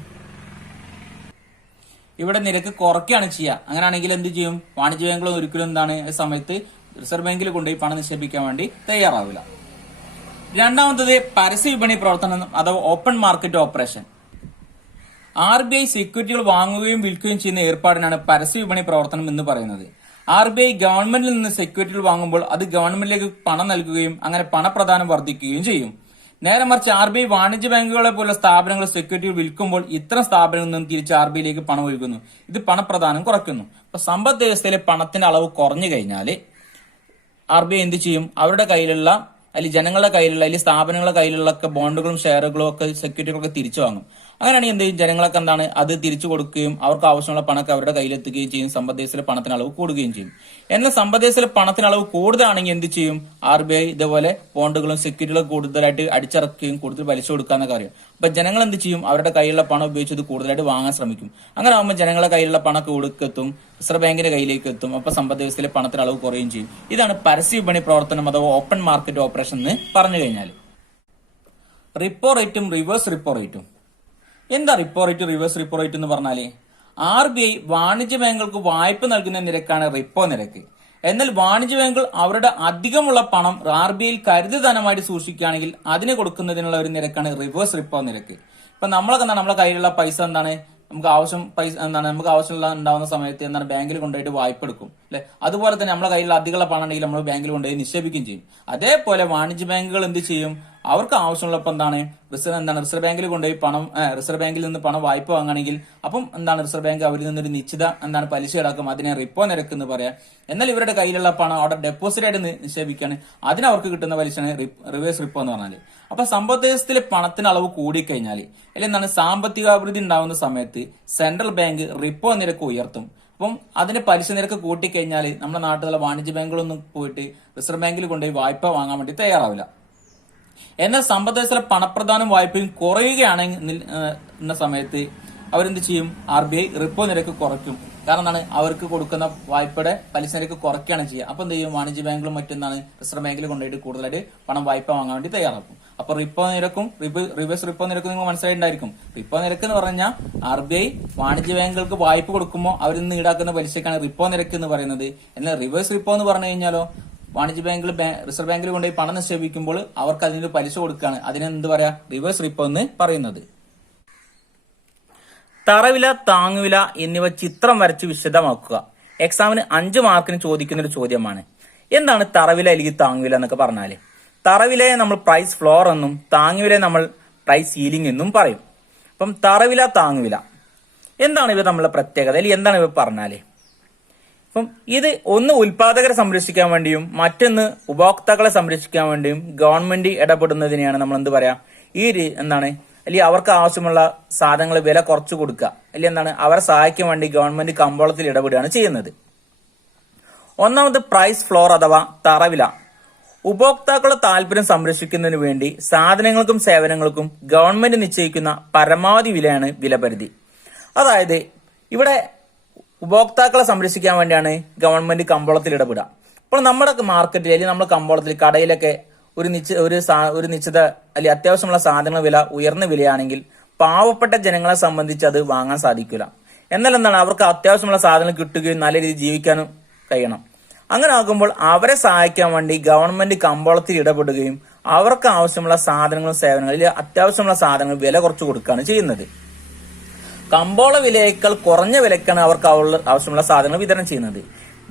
ഇവിടെ നിരക്ക് കുറയ്ക്കുകയാണ് ചെയ്യുക. അങ്ങനെയാണെങ്കിൽ എന്ത് ചെയ്യും, വാണിജ്യ ബാങ്കുകൾ ഒരിക്കലും എന്താണ് സമയത്ത് റിസർവ് ബാങ്കിൽ കൊണ്ടുപോയി പണം നിക്ഷേപിക്കാൻ വേണ്ടി തയ്യാറാവില്ല. രണ്ടാമത്തത് പരസ്യ വിപണി പ്രവർത്തനം അഥവാ ഓപ്പൺ മാർക്കറ്റ് ഓപ്പറേഷൻ. RBI സെക്യൂരിറ്റികൾ വാങ്ങുകയും വിൽക്കുകയും ചെയ്യുന്ന ഏർപ്പാടിനാണ് പരസ്യ വിപണി പ്രവർത്തനം എന്ന് പറയുന്നത്. RBI ഗവൺമെന്റിൽ നിന്ന് സെക്യൂരിറ്റികൾ വാങ്ങുമ്പോൾ അത് ഗവൺമെന്റിലേക്ക് പണം നൽകുകയും അങ്ങനെ പണപ്രദാനം വർദ്ധിക്കുകയും ചെയ്യും. നേരെ മറിച്ച് RBI വാണിജ്യ ബാങ്കുകളെ പോലുള്ള സ്ഥാപനങ്ങൾ സെക്യൂരിറ്റികൾ വിൽക്കുമ്പോൾ ഇത്തരം സ്ഥാപനങ്ങളിൽ നിന്നും തിരിച്ച് RBIയിലേക്ക് പണം ഒഴുകുന്നു. ഇത് പണപ്രദാനം കുറയ്ക്കുന്നു. അപ്പൊ സമ്പദ് വ്യവസ്ഥയിലെ പണത്തിന്റെ അളവ് കുറഞ്ഞു കഴിഞ്ഞാൽ RBI എന്ത് ചെയ്യും, അവരുടെ കയ്യിലുള്ള അല്ലെങ്കിൽ ജനങ്ങളുടെ കയ്യിലുള്ള അല്ലെങ്കിൽ സ്ഥാപനങ്ങളുടെ കയ്യിലുള്ള ബോണ്ടുകളും ഷെയറുകളും ഒക്കെ സെക്യൂരിറ്റികളൊക്കെ തിരിച്ചു വാങ്ങും. അങ്ങനെയാണെങ്കിൽ എന്ത് ചെയ്യും, ജനങ്ങളൊക്കെ എന്താണ് അത് തിരിച്ചു കൊടുക്കുകയും അവർക്ക് ആവശ്യമുള്ള പണമൊക്കെ അവരുടെ കയ്യിലെത്തുകയും ചെയ്യും, സമ്പദ് വ്യവസ്ഥയിലെ പണത്തിന് അളവ് കൂടുകയും ചെയ്യും. എന്നാൽ സമ്പദ് വ്യവസ്ഥയിലെ പണത്തിന് അളവ് കൂടുതലാണെങ്കിൽ എന്ത് ചെയ്യും, RBI ഇതേപോലെ ബോണ്ടുകളും സെക്യൂരിറ്റികളും കൂടുതലായിട്ട് അടിച്ചിറക്കുകയും കൂടുതൽ പലിശ കൊടുക്കാന്നൊക്കെ അറിയാം. അപ്പൊ ജനങ്ങൾ എന്ത് ചെയ്യും, അവരുടെ കയ്യിലുള്ള പണം ഉപയോഗിച്ചത് കൂടുതലായിട്ട് വാങ്ങാൻ ശ്രമിക്കും. അങ്ങനെ ആകുമ്പോൾ ജനങ്ങളുടെ കയ്യിലുള്ള പണമൊക്കെ ഒടുക്കെത്തും, റിസർവ് ബാങ്കിന്റെ കയ്യിലേക്ക് എത്തും. അപ്പൊ സമ്പദ് വ്യവസ്ഥയിലെ പണത്തിന് അളവ് കുറയുകയും ചെയ്യും. ഇതാണ് പരസ്യ വിപണി പ്രവർത്തനം അഥവാ ഓപ്പൺ മാർക്കറ്റ് ഓപ്പറേഷൻ എന്ന് പറഞ്ഞു കഴിഞ്ഞാൽ. റിപ്പോ റേറ്റും റിവേഴ്സ് റിപ്പോ റേറ്റും. എന്താ repo rate reverse repo rate എന്ന് പറഞ്ഞാല്, RBI വാണിജ്യ ബാങ്കുകൾക്ക് വായ്പ നൽകുന്ന നിരക്കാണ് റിപ്പോ നിരക്ക്. എന്നാൽ വാണിജ്യ ബാങ്കുകൾ അവരുടെ അധികമുള്ള പണം RBI കരുതി ധനമായിട്ട് സൂക്ഷിക്കുകയാണെങ്കിൽ അതിന് കൊടുക്കുന്നതിനുള്ള ഒരു നിരക്കാണ് റിവേഴ്സ് റിപ്പോ നിരക്ക്. ഇപ്പൊ നമ്മളൊക്കെ എന്താണ്, നമ്മളെ കയ്യിലുള്ള പൈസ എന്താണ്, നമുക്ക് ആവശ്യമുള്ള ഉണ്ടാവുന്ന സമയത്ത് എന്താണ് ബാങ്കിൽ കൊണ്ടുപോയിട്ട് വായ്പ എടുക്കും അല്ലെ. അതുപോലെ തന്നെ നമ്മളെ കയ്യിൽ അധികമുള്ള പണം ഉണ്ടെങ്കിൽ നമ്മൾ ബാങ്കിൽ കൊണ്ടുപോയി നിക്ഷേപിക്കുകയും ചെയ്യും. അതേപോലെ വാണിജ്യ ബാങ്കുകൾ എന്ത് ചെയ്യും, അവർക്ക് ആവശ്യമുള്ളപ്പോൾ റിസർവ് ബാങ്കിൽ കൊണ്ടുപോയി റിസർവ് ബാങ്കിൽ നിന്ന് പണം വായ്പ വാങ്ങുകയാണെങ്കിൽ അപ്പം റിസർവ് ബാങ്ക് അവരിൽ നിന്നൊരു നിശ്ചിത പലിശ ഈടാക്കും. അതിനെ റിപ്പോ നിരക്ക് എന്ന് പറയാം. എന്നാൽ ഇവരുടെ കയ്യിലുള്ള പണം അവിടെ ഡെപ്പോസിറ്റ് ആയിട്ട് നിക്ഷേപിക്കുകയാണ്, അതിന് അവർക്ക് കിട്ടുന്ന പലിശയാണ് റിവേഴ്സ് റിപ്പോ എന്ന് പറഞ്ഞാൽ. അപ്പൊ സമ്പദ് വ്യവസ്ഥയിലെ പണത്തിന് അളവ് കൂടിക്കഴിഞ്ഞാൽ അല്ലെങ്കിൽ സാമ്പത്തികാഭിവൃദ്ധി ഉണ്ടാവുന്ന സമയത്ത് സെൻട്രൽ ബാങ്ക് റിപ്പോ നിരക്ക് ഉയർത്തും. അപ്പം അതിന്റെ പലിശ നിരക്ക് കൂട്ടിക്കഴിഞ്ഞാൽ നമ്മുടെ നാട്ടിലുള്ള വാണിജ്യ ബാങ്കുകളൊന്നും പോയിട്ട് റിസർവ് ബാങ്കിൽ കൊണ്ടുപോയി വായ്പ വാങ്ങാൻ വേണ്ടി തയ്യാറാവില്ല. എന്നാൽ സമ്പദ് വ്യവസ്ഥയിലെ പണപ്രദാനം വായ്പയും കുറയുകയാണെന്ന സമയത്ത് അവരെന്ത് ചെയ്യും, RBI റിപ്പോ നിരക്ക് കുറയ്ക്കും. കാരണം അവർക്ക് കൊടുക്കുന്ന വായ്പയുടെ പലിശ നിരക്ക് കുറയ്ക്കുകയാണ് ചെയ്യുക. അപ്പൊ എന്ത് ചെയ്യും, വാണിജ്യ ബാങ്കുകളും റിസർവ് ബാങ്കിൽ കൊണ്ടുപോയിട്ട് കൂടുതലായിട്ട് പണം വായ്പ വാങ്ങാൻ വേണ്ടി തയ്യാറാക്കും. അപ്പൊ റിപ്പോ നിരക്കും റിവേഴ്സ് റിപ്പോ നിരക്കും നിങ്ങൾ മനസ്സിലായിട്ടുണ്ടായിരിക്കും. റിപ്പോ നിരക്ക് എന്ന് പറഞ്ഞാൽ RBI വാണിജ്യ ബാങ്കുകൾക്ക് വായ്പ കൊടുക്കുമ്പോൾ അവരിൽ നിന്ന് ഈടാക്കുന്ന പലിശക്കാണ് റിപ്പോ നിരക്ക് എന്ന് പറയുന്നത്. എന്നാൽ റിവേഴ്സ് റിപ്പോ എന്ന് പറഞ്ഞു കഴിഞ്ഞാലോ, വാണിജ്യ ബാങ്കിൽ റിസർവ് ബാങ്കിൽ കൊണ്ടുപോയി പണം നിക്ഷേപിക്കുമ്പോൾ അവർക്ക് അതിന് പലിശ കൊടുക്കുകയാണ്. അതിനെന്ത് പറയാ, റിവേഴ്സ് റിപ്പോ എന്ന് പറയുന്നത്. തറവില, താങ്ങുവില എന്നിവ ചിത്രം വരച്ച് വിശദമാക്കുക. എക്സാമിന് 5 മാർക്കിന് ചോദിക്കുന്ന ഒരു ചോദ്യമാണ്. എന്താണ് തറവില അല്ലെങ്കിൽ താങ്ങുവില എന്നൊക്കെ പറഞ്ഞാല്, തറവിലയെ നമ്മൾ പ്രൈസ് ഫ്ലോർ എന്നും താങ്ങുവിലയെ നമ്മൾ പ്രൈസ് സീലിംഗ് എന്നും പറയും. അപ്പം തറവില, താങ്ങുവില എന്താണ് ഇവ തമ്മിലുള്ള പ്രത്യേകത, അല്ലെങ്കിൽ എന്താണ് ഇവ പറഞ്ഞാല്, അപ്പം ഇത് ഒന്ന് ഉൽപാദകരെ സംരക്ഷിക്കാൻ വേണ്ടിയും മറ്റൊന്ന് ഉപഭോക്താക്കളെ സംരക്ഷിക്കാൻ വേണ്ടിയും ഗവൺമെന്റ് ഇടപെടുന്നതിനെയാണ് നമ്മൾ എന്ത് പറയാ, ഈ അല്ലെങ്കിൽ അവർക്ക് ആവശ്യമുള്ള സാധനങ്ങൾ വില കുറച്ചു കൊടുക്കുക, അല്ലെങ്കിൽ അവരെ സഹായിക്കാൻ വേണ്ടി ഗവൺമെന്റ് കമ്പോളത്തിൽ ഇടപെടുകയാണ് ചെയ്യുന്നത്. ഒന്നാമത് പ്രൈസ് ഫ്ലോർ അഥവാ തറവില. ഉപഭോക്താക്കളുടെ താല്പര്യം സംരക്ഷിക്കുന്നതിന് വേണ്ടി സാധനങ്ങൾക്കും സേവനങ്ങൾക്കും ഗവൺമെന്റ് നിശ്ചയിക്കുന്ന പരമാവധി വിലയാണ് വിലപരിധി. അതായത് ഇവിടെ ഉപഭോക്താക്കളെ സംരക്ഷിക്കാൻ വേണ്ടിയാണ് ഗവൺമെന്റ് കമ്പോളത്തിൽ ഇടപെടുക. ഇപ്പോൾ നമ്മുടെ മാർക്കറ്റിൽ അല്ലെങ്കിൽ നമ്മുടെ കമ്പോളത്തിൽ കടയിലൊക്കെ ഒരു നിശ്ചിത അല്ലെങ്കിൽ അത്യാവശ്യമുള്ള സാധനങ്ങളുടെ വില ഉയർന്ന വിലയാണെങ്കിൽ പാവപ്പെട്ട ജനങ്ങളെ സംബന്ധിച്ച് അത് വാങ്ങാൻ സാധിക്കില്ല. എന്നാൽ അവർക്ക് അത്യാവശ്യമുള്ള സാധനം കിട്ടുകയും നല്ല രീതിയിൽ ജീവിക്കാനും കഴിയണം. അങ്ങനെ ആകുമ്പോൾ അവരെ സഹായിക്കാൻ വേണ്ടി ഗവൺമെന്റ് കമ്പോളത്തിൽ ഇടപെടുകയും അവർക്ക് ആവശ്യമുള്ള സാധനങ്ങളും സേവനങ്ങളും അല്ലെങ്കിൽ അത്യാവശ്യമുള്ള സാധനങ്ങൾ വില കുറച്ചു കൊടുക്കുകയാണ് ചെയ്യുന്നത്. കമ്പോള വിലയേക്കാൾ കുറഞ്ഞ വിലക്കാണ് അവർക്ക് ആവശ്യമുള്ള സാധനങ്ങൾ വിതരണം ചെയ്യുന്നത്.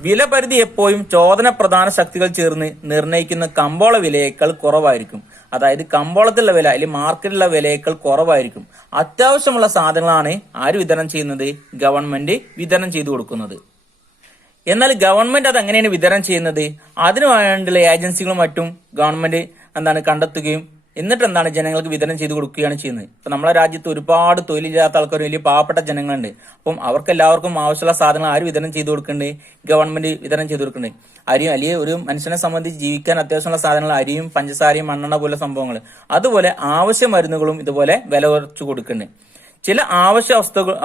വില പരിധി എപ്പോഴും ചോദന പ്രധാന ശക്തികൾ ചേർന്ന് നിർണ്ണയിക്കുന്ന കമ്പോള വിലയേക്കാൾ കുറവായിരിക്കും. അതായത് കമ്പോളത്തിലുള്ള വില അല്ലെങ്കിൽ മാർക്കറ്റിലുള്ള വിലയേക്കാൾ കുറവായിരിക്കും. അത്യാവശ്യമുള്ള സാധനങ്ങളാണ് ആര് വിതരണം ചെയ്യുന്നത്, ഗവൺമെന്റ് വിതരണം ചെയ്തു കൊടുക്കുന്നത്. എന്നാൽ ഗവൺമെന്റ് അത് എങ്ങനെയാണ് വിതരണം ചെയ്യുന്നത്, അതിനു വേണ്ടിയുള്ള ഏജൻസികളും മറ്റും ഗവൺമെന്റ് കണ്ടെത്തുകയും എന്നിട്ട് ജനങ്ങൾക്ക് വിതരണം ചെയ്ത് കൊടുക്കുകയാണ് ചെയ്യുന്നത്. ഇപ്പൊ നമ്മളെ രാജ്യത്ത് ഒരുപാട് തൊഴിലില്ലാത്ത ആൾക്കാർ, വലിയ പാവപ്പെട്ട ജനങ്ങളുണ്ട്. അപ്പം അവർക്ക് എല്ലാവർക്കും ആവശ്യമുള്ള സാധനങ്ങൾ ആര് വിതരണം ചെയ്ത് കൊടുക്കണ്ടേ, ഗവൺമെന്റ് വിതരണം ചെയ്ത് കൊടുക്കണ്ടേ. അരിയും അല്ലെങ്കിൽ ഒരു മനുഷ്യനെ സംബന്ധിച്ച് ജീവിക്കാൻ അത്യാവശ്യമുള്ള സാധനങ്ങൾ അരിയും പഞ്ചസാരയും മണ്ണെണ്ണ പോലെ സംഭവങ്ങൾ, അതുപോലെ ആവശ്യ മരുന്നുകളും ഇതുപോലെ വില കുറച്ചു കൊടുക്കണ്ടേ. ചില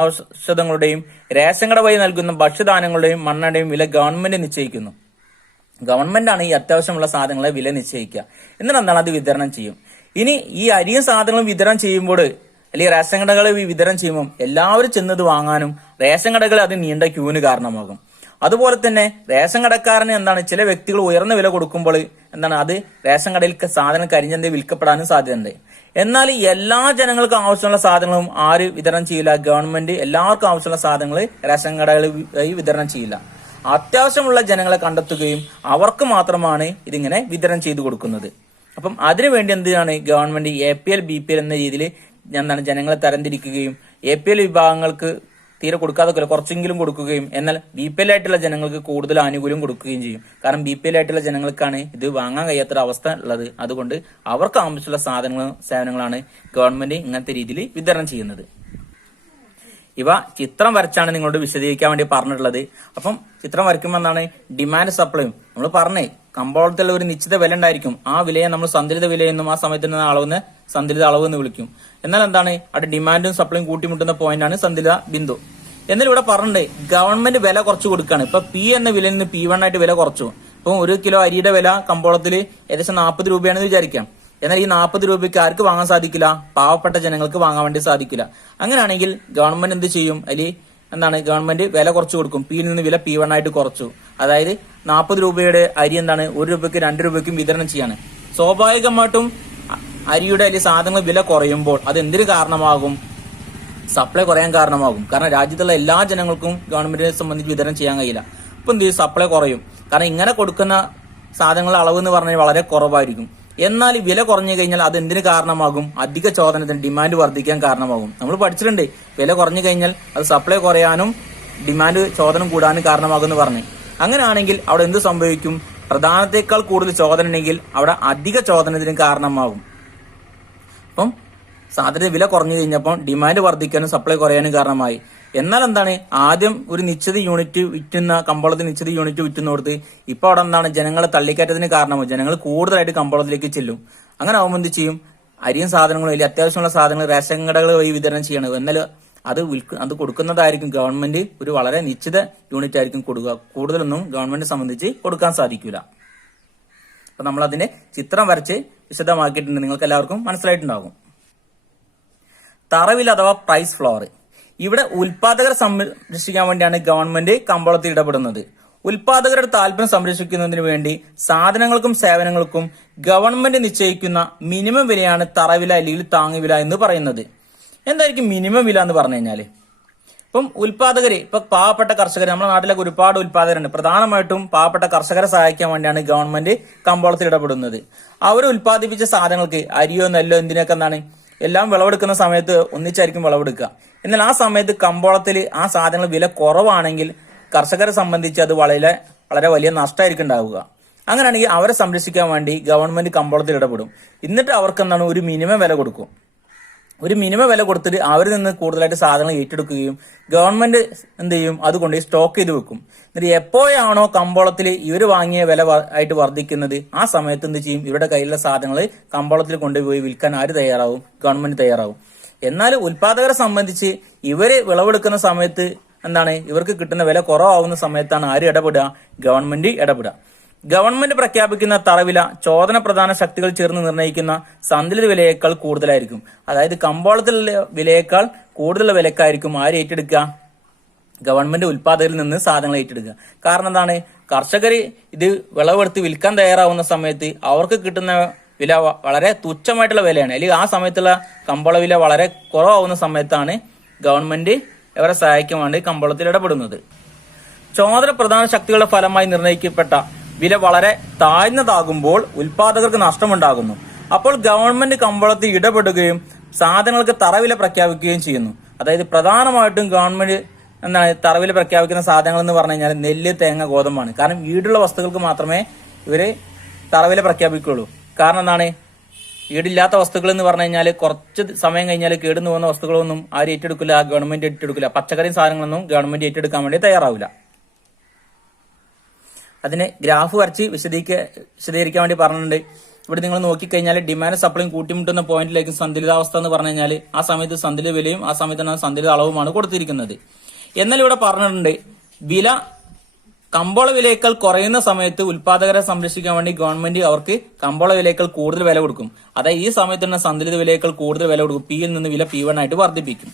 ഔഷധങ്ങളുടെയും റേഷൻ കട വഴി നൽകുന്ന ഭക്ഷ്യധാന്യങ്ങളുടെയും മണ്ണെണ്ണയുടെയും വില ഗവൺമെന്റ് നിശ്ചയിക്കുന്നു. ഗവൺമെന്റാണ് ഈ അത്യാവശ്യമുള്ള സാധനങ്ങളെ വില നിശ്ചയിക്കുക. എന്നിട്ട് അത് വിതരണം ചെയ്യും. ഇനി ഈ അരിയും സാധനങ്ങളും വിതരണം ചെയ്യുമ്പോൾ അല്ലെങ്കിൽ റേഷൻ കടകൾ വിതരണം ചെയ്യുമ്പോൾ എല്ലാവരും ചെന്നത് വാങ്ങാനും റേഷൻ കടകൾ അത് നീണ്ട ക്യൂവിന് കാരണമാകും. അതുപോലെ തന്നെ റേഷൻ കടക്കാരന് ചില വ്യക്തികൾ ഉയർന്ന വില കൊടുക്കുമ്പോൾ അത് റേഷൻ കടയിൽ സാധനം കരിഞ്ഞെന്തേ വിൽക്കപ്പെടാനും സാധ്യതയുണ്ട്. എന്നാൽ എല്ലാ ജനങ്ങൾക്കും ആവശ്യമുള്ള സാധനങ്ങളും ആര് വിതരണം ചെയ്യില്ല, ഗവൺമെന്റ് എല്ലാവർക്കും ആവശ്യമുള്ള സാധനങ്ങൾ റേഷൻ കടകൾ വിതരണം ചെയ്യില്ല. അത്യാവശ്യമുള്ള ജനങ്ങളെ കണ്ടെത്തുകയും അവർക്ക് മാത്രമാണ് ഇതിങ്ങനെ വിതരണം ചെയ്തു കൊടുക്കുന്നത്. അപ്പം അതിനുവേണ്ടി ഗവൺമെന്റ് APL BPL എന്ന രീതിയിൽ ജനങ്ങളെ തരംതിരിക്കുകയും APL വിഭാഗങ്ങൾക്ക് തീരെ കൊടുക്കാതെ കുറച്ചെങ്കിലും കൊടുക്കുകയും എന്നാൽ BPL ആയിട്ടുള്ള ജനങ്ങൾക്ക് കൂടുതൽ ആനുകൂല്യം കൊടുക്കുകയും ചെയ്യും. കാരണം BPL ആയിട്ടുള്ള ജനങ്ങൾക്കാണ് ഇത് വാങ്ങാൻ കഴിയാത്തൊരു അവസ്ഥ ഉള്ളത്. അതുകൊണ്ട് അവർക്ക് ആവശ്യമുള്ള സാധനങ്ങളും സേവനങ്ങളാണ് ഗവൺമെന്റ് ഇങ്ങനത്തെ രീതിയിൽ വിതരണം ചെയ്യുന്നത്. ഇവ ചിത്രം വരച്ചാണ് നിങ്ങളോട് വിശദീകരിക്കാൻ വേണ്ടി പറഞ്ഞിട്ടുള്ളത്. അപ്പം ചിത്രം വരയ്ക്കുമ്പോൾ എന്താണ് ഡിമാൻഡ് സപ്ലൈയും നമ്മൾ പറഞ്ഞേ കമ്പോളത്തിലുള്ള ഒരു നിശ്ചിത വില ഉണ്ടായിരിക്കും. ആ വിലയെ നമ്മൾ സന്തുലിത വിലയെന്നും ആ സമയത്തിന് അളവിന് സന്തുലിത അളവ് എന്ന് വിളിക്കും. എന്നാൽ എന്താണ് അവിടെ ഡിമാൻഡും സപ്ലൈയും കൂട്ടിമുട്ടുന്ന പോയിന്റാണ് സന്തുലിത ബിന്ദു. എന്നാൽ ഇവിടെ പറഞ്ഞിട്ടുണ്ട് ഗവൺമെന്റ് വില കുറച്ച് കൊടുക്കുകയാണ്. ഇപ്പൊ പി എന്ന വിലയിൽ നിന്ന് P1 ആയിട്ട് വില കുറച്ചു. ഇപ്പൊ 1 കിലോ അരിയുടെ വില കമ്പോളത്തിൽ ഏകദേശം 40 രൂപയാണെന്ന് വിചാരിക്കാം. എന്നാൽ ഈ 40 രൂപയ്ക്ക് ആർക്ക് വാങ്ങാൻ സാധിക്കില്ല? പാവപ്പെട്ട ജനങ്ങൾക്ക് വാങ്ങാൻ വേണ്ടി സാധിക്കില്ല. അങ്ങനെയാണെങ്കിൽ ഗവൺമെന്റ് എന്ത് ചെയ്യും? അതിൽ എന്താണ് ഗവൺമെന്റ് വില കുറച്ച് കൊടുക്കും. പിയിൽ നിന്ന് വില P1 ആയിട്ട് കുറച്ചു. അതായത് 40 രൂപയുടെ അരി എന്താണ് 1 രൂപയ്ക്ക് 2 രൂപയ്ക്കും വിതരണം ചെയ്യാണ്. സ്വാഭാവികമായിട്ടും അരിയുടെ അല്ലെങ്കിൽ സാധനങ്ങൾ വില കുറയുമ്പോൾ അത് എന്തിനു കാരണമാകും? സപ്ലൈ കുറയാൻ കാരണമാകും. കാരണം രാജ്യത്തുള്ള എല്ലാ ജനങ്ങൾക്കും ഗവൺമെന്റിനെ സംബന്ധിച്ച് വിതരണം ചെയ്യാൻ കഴിയില്ല. ഇപ്പൊ എന്ത് ചെയ്യും? സപ്ലൈ കുറയും. കാരണം ഇങ്ങനെ കൊടുക്കുന്ന സാധനങ്ങളുടെ അളവ് എന്ന് പറഞ്ഞാൽ വളരെ കുറവായിരിക്കും. എന്നാൽ വില കുറഞ്ഞു കഴിഞ്ഞാൽ അത് എന്തിനു കാരണമാകും? അധിക ചോദനത്തിന് ഡിമാൻഡ് വർദ്ധിക്കാൻ കാരണമാകും. നമ്മൾ പഠിച്ചിട്ടുണ്ട് വില കുറഞ്ഞു കഴിഞ്ഞാൽ അത് സപ്ലൈ കുറയാനും ഡിമാൻഡ് ചോദനം കൂടാനും കാരണമാകും എന്ന് പറഞ്ഞു. അങ്ങനെയാണെങ്കിൽ അവിടെ എന്ത് സംഭവിക്കും? പ്രധാനത്തേക്കാൾ കൂടുതൽ ചോദന ഉണ്ടെങ്കിൽ അവിടെ അധിക ചോദനത്തിന് കാരണമാകും. അപ്പം സാധന വില കുറഞ്ഞു കഴിഞ്ഞപ്പോൾ ഡിമാൻഡ് വർദ്ധിക്കാനും സപ്ലൈ കുറയാനും കാരണമായി. എന്നാൽ എന്താണ് ആദ്യം ഒരു നിശ്ചിത യൂണിറ്റ് വിറ്റുന്ന കമ്പോളത്തിൽ നിശ്ചിത യൂണിറ്റ് വിറ്റുന്നോടത്ത് ഇപ്പൊ അവിടെ എന്താണ് ജനങ്ങളെ തള്ളിക്കയറ്റത്തിന് കാരണമാകും. ജനങ്ങൾ കൂടുതലായിട്ട് കമ്പോളത്തിലേക്ക് ചെല്ലും. അങ്ങനെ ആകുമ്പോൾ എന്ത് ചെയ്യും? അരിയും സാധനങ്ങളും അല്ലെങ്കിൽ അത്യാവശ്യമുള്ള സാധനങ്ങൾ റേഷൻ കടകൾ വഴി വിതരണം ചെയ്യണം. എന്നാൽ അത് കൊടുക്കുന്നതായിരിക്കും ഗവൺമെന്റ് ഒരു വളരെ നിശ്ചിത യൂണിറ്റ് ആയിരിക്കും കൊടുക്കുക. കൂടുതലൊന്നും ഗവൺമെന്റിനെ സംബന്ധിച്ച് കൊടുക്കാൻ സാധിക്കില്ല. അപ്പൊ നമ്മൾ അതിന്റെ ചിത്രം വരച്ച് വിശദമാക്കിയിട്ടുണ്ട്. നിങ്ങൾക്ക് എല്ലാവർക്കും മനസ്സിലായിട്ടുണ്ടാകും. തറവില അഥവാ പ്രൈസ് ഫ്ലോർ. ഇവിടെ ഉൽപാദകരെ സംരക്ഷിക്കാൻ വേണ്ടിയാണ് ഗവൺമെന്റ് കമ്പോളത്തിൽ ഇടപെടുന്നത്. ഉൽപാദകരുടെ താല്പര്യം സംരക്ഷിക്കുന്നതിന് വേണ്ടി സാധനങ്ങൾക്കും സേവനങ്ങൾക്കും ഗവൺമെന്റ് നിശ്ചയിക്കുന്ന മിനിമം വിലയാണ് തറവില അല്ലെങ്കിൽ താങ്ങുവില എന്ന് പറയുന്നത്. എന്തായിരിക്കും മിനിമം വില എന്ന് പറഞ്ഞു കഴിഞ്ഞാല്? ഇപ്പം ഉൽപാദകര് ഇപ്പൊ പാവപ്പെട്ട കർഷകർ നമ്മുടെ നാട്ടിലൊക്കെ ഒരുപാട് ഉൽപാദകരുണ്ട്. പ്രധാനമായിട്ടും പാവപ്പെട്ട കർഷകരെ സഹായിക്കാൻ വേണ്ടിയാണ് ഗവൺമെന്റ് കമ്പോളത്തിൽ ഇടപെടുന്നത്. അവർ ഉൽപ്പാദിപ്പിച്ച സാധനങ്ങൾക്ക് അരിയോ നെല്ലോ എന്തിനൊക്കെ എന്താണ് എല്ലാം വിളവെടുക്കുന്ന സമയത്ത് ഒന്നിച്ചായിരിക്കും വിളവെടുക്കുക. എന്നാൽ ആ സമയത്ത് കമ്പോളത്തിൽ ആ സാധനങ്ങൾ വില കുറവാണെങ്കിൽ കർഷകരെ സംബന്ധിച്ച് അത് വളരെ വലിയ നഷ്ടമായിരിക്കും ഉണ്ടാവുക. അങ്ങനെയാണെങ്കിൽ അവരെ സംരക്ഷിക്കാൻ വേണ്ടി ഗവൺമെന്റ് കമ്പോളത്തിൽ ഇടപെടും. എന്നിട്ട് അവർക്ക് എന്താണ് ഒരു മിനിമം വില കൊടുക്കും. ഒരു മിനിമം വില കൊടുത്തിട്ട് അവരിൽ നിന്ന് കൂടുതലായിട്ട് സാധനങ്ങൾ ഏറ്റെടുക്കുകയും ഗവൺമെന്റ് എന്ത് ചെയ്യും? അതുകൊണ്ട് സ്റ്റോക്ക് ചെയ്ത് വെക്കും. എന്നിട്ട് എപ്പോഴാണോ കമ്പോളത്തിൽ ഇവർ വാങ്ങിയ വില ആയിട്ട് വർദ്ധിക്കുന്നത് ആ സമയത്ത് എന്ത് ചെയ്യും? ഇവരുടെ കയ്യിലുള്ള സാധനങ്ങൾ കമ്പോളത്തിൽ കൊണ്ടുപോയി വിൽക്കാൻ ആര് തയ്യാറാവും? ഗവൺമെന്റ് തയ്യാറാവും. എന്നാൽ ഉൽപാദകരെ സംബന്ധിച്ച് ഇവര് വിളവെടുക്കുന്ന സമയത്ത് എന്താണ് ഇവർക്ക് കിട്ടുന്ന വില കുറവാകുന്ന സമയത്താണ് ആര് ഇടപെടുക? ഗവൺമെന്റ് ഇടപെടുക. ഗവൺമെന്റ് പ്രഖ്യാപിക്കുന്ന തറവില ചോദന പ്രധാന ശക്തികൾ ചേർന്ന് നിർണ്ണയിക്കുന്ന സന്തുലിത വിലയേക്കാൾ കൂടുതലായിരിക്കും. അതായത് കമ്പോളത്തിലുള്ള വിലയേക്കാൾ കൂടുതലുള്ള വിലക്കായിരിക്കും ആര് ഏറ്റെടുക്കുക? ഗവൺമെന്റ് ഉൽപാദകരിൽ നിന്ന് സാധനങ്ങൾ ഏറ്റെടുക്കുക. കാരണം എന്താണ്? കർഷകർ ഇത് വിളവെടുത്ത് വിൽക്കാൻ തയ്യാറാവുന്ന സമയത്ത് അവർക്ക് കിട്ടുന്ന വില വളരെ തുച്ഛമായിട്ടുള്ള വിലയാണ്. അല്ലെങ്കിൽ ആ സമയത്തുള്ള കമ്പോള വില വളരെ കുറവാകുന്ന സമയത്താണ് ഗവൺമെന്റ് ഇവരെ സഹായിക്കാൻ വേണ്ടി കമ്പോളത്തിൽ ഇടപെടുന്നത്. ചോദന പ്രധാന ശക്തികളുടെ ഫലമായി നിർണ്ണയിക്കപ്പെട്ട വില വളരെ താഴ്ന്നതാകുമ്പോൾ ഉൽപാദകർക്ക് നഷ്ടമുണ്ടാകുന്നു. അപ്പോൾ ഗവൺമെന്റ് കമ്പോളത്തിൽ ഇടപെടുകയും സാധനങ്ങൾക്ക് തറവില പ്രഖ്യാപിക്കുകയും ചെയ്യുന്നു. അതായത് പ്രധാനമായിട്ടും ഗവൺമെന്റ് എന്താണ് തറവില പ്രഖ്യാപിക്കുന്ന സാധനങ്ങൾ എന്ന് പറഞ്ഞു കഴിഞ്ഞാൽ നെല്ല്, തേങ്ങ, ഗോതമ്പാണ്. കാരണം ഈടുള്ള വസ്തുക്കൾക്ക് മാത്രമേ ഇവര് തറവില പ്രഖ്യാപിക്കുകയുള്ളൂ. കാരണം എന്താണ്? ഈടില്ലാത്ത വസ്തുക്കൾ എന്ന് പറഞ്ഞു കഴിഞ്ഞാൽ കുറച്ച് സമയം കഴിഞ്ഞാൽ കേടുന്നു പോകുന്ന വസ്തുക്കളൊന്നും ആരും ഏറ്റെടുക്കില്ല, ഗവൺമെന്റ് ഏറ്റെടുക്കില്ല. പച്ചക്കറിയും സാധനങ്ങളൊന്നും ഗവൺമെന്റ് ഏറ്റെടുക്കാൻ വേണ്ടി തയ്യാറാവില്ല. അതിന് ഗ്രാഫ് വരച്ച് വിശദീകരിക്കാൻ വേണ്ടി പറഞ്ഞിട്ടുണ്ട്. ഇവിടെ നിങ്ങൾ നോക്കിക്കഴിഞ്ഞാൽ ഡിമാൻഡ് സപ്ലൈയും കൂട്ടിമുട്ടുന്ന പോയിന്റിലേക്ക് സന്തുലിതാവസ്ഥ എന്ന് പറഞ്ഞു കഴിഞ്ഞാൽ ആ സമയത്ത് സന്തുലിത വിലയും ആ സമയത്ത് സന്തുലിത അളവുമാണ് കൊടുത്തിരിക്കുന്നത്. എന്നാൽ ഇവിടെ പറഞ്ഞിട്ടുണ്ട് വില കമ്പോള വിലയേക്കാൾ കുറയുന്ന സമയത്ത് ഉൽപാദകരെ സംരക്ഷിക്കാൻ വേണ്ടി ഗവൺമെന്റ് അവർക്ക് കമ്പോള വിലയേക്കാൾ കൂടുതൽ വില കൊടുക്കും. അതായത് ഈ സമയത്ത് തന്നെ സന്തുലിത വിലയേക്കാൾ കൂടുതൽ വില കൊടുക്കും. പിയിൽ നിന്ന് വില P1 ആയിട്ട് വർദ്ധിപ്പിക്കും.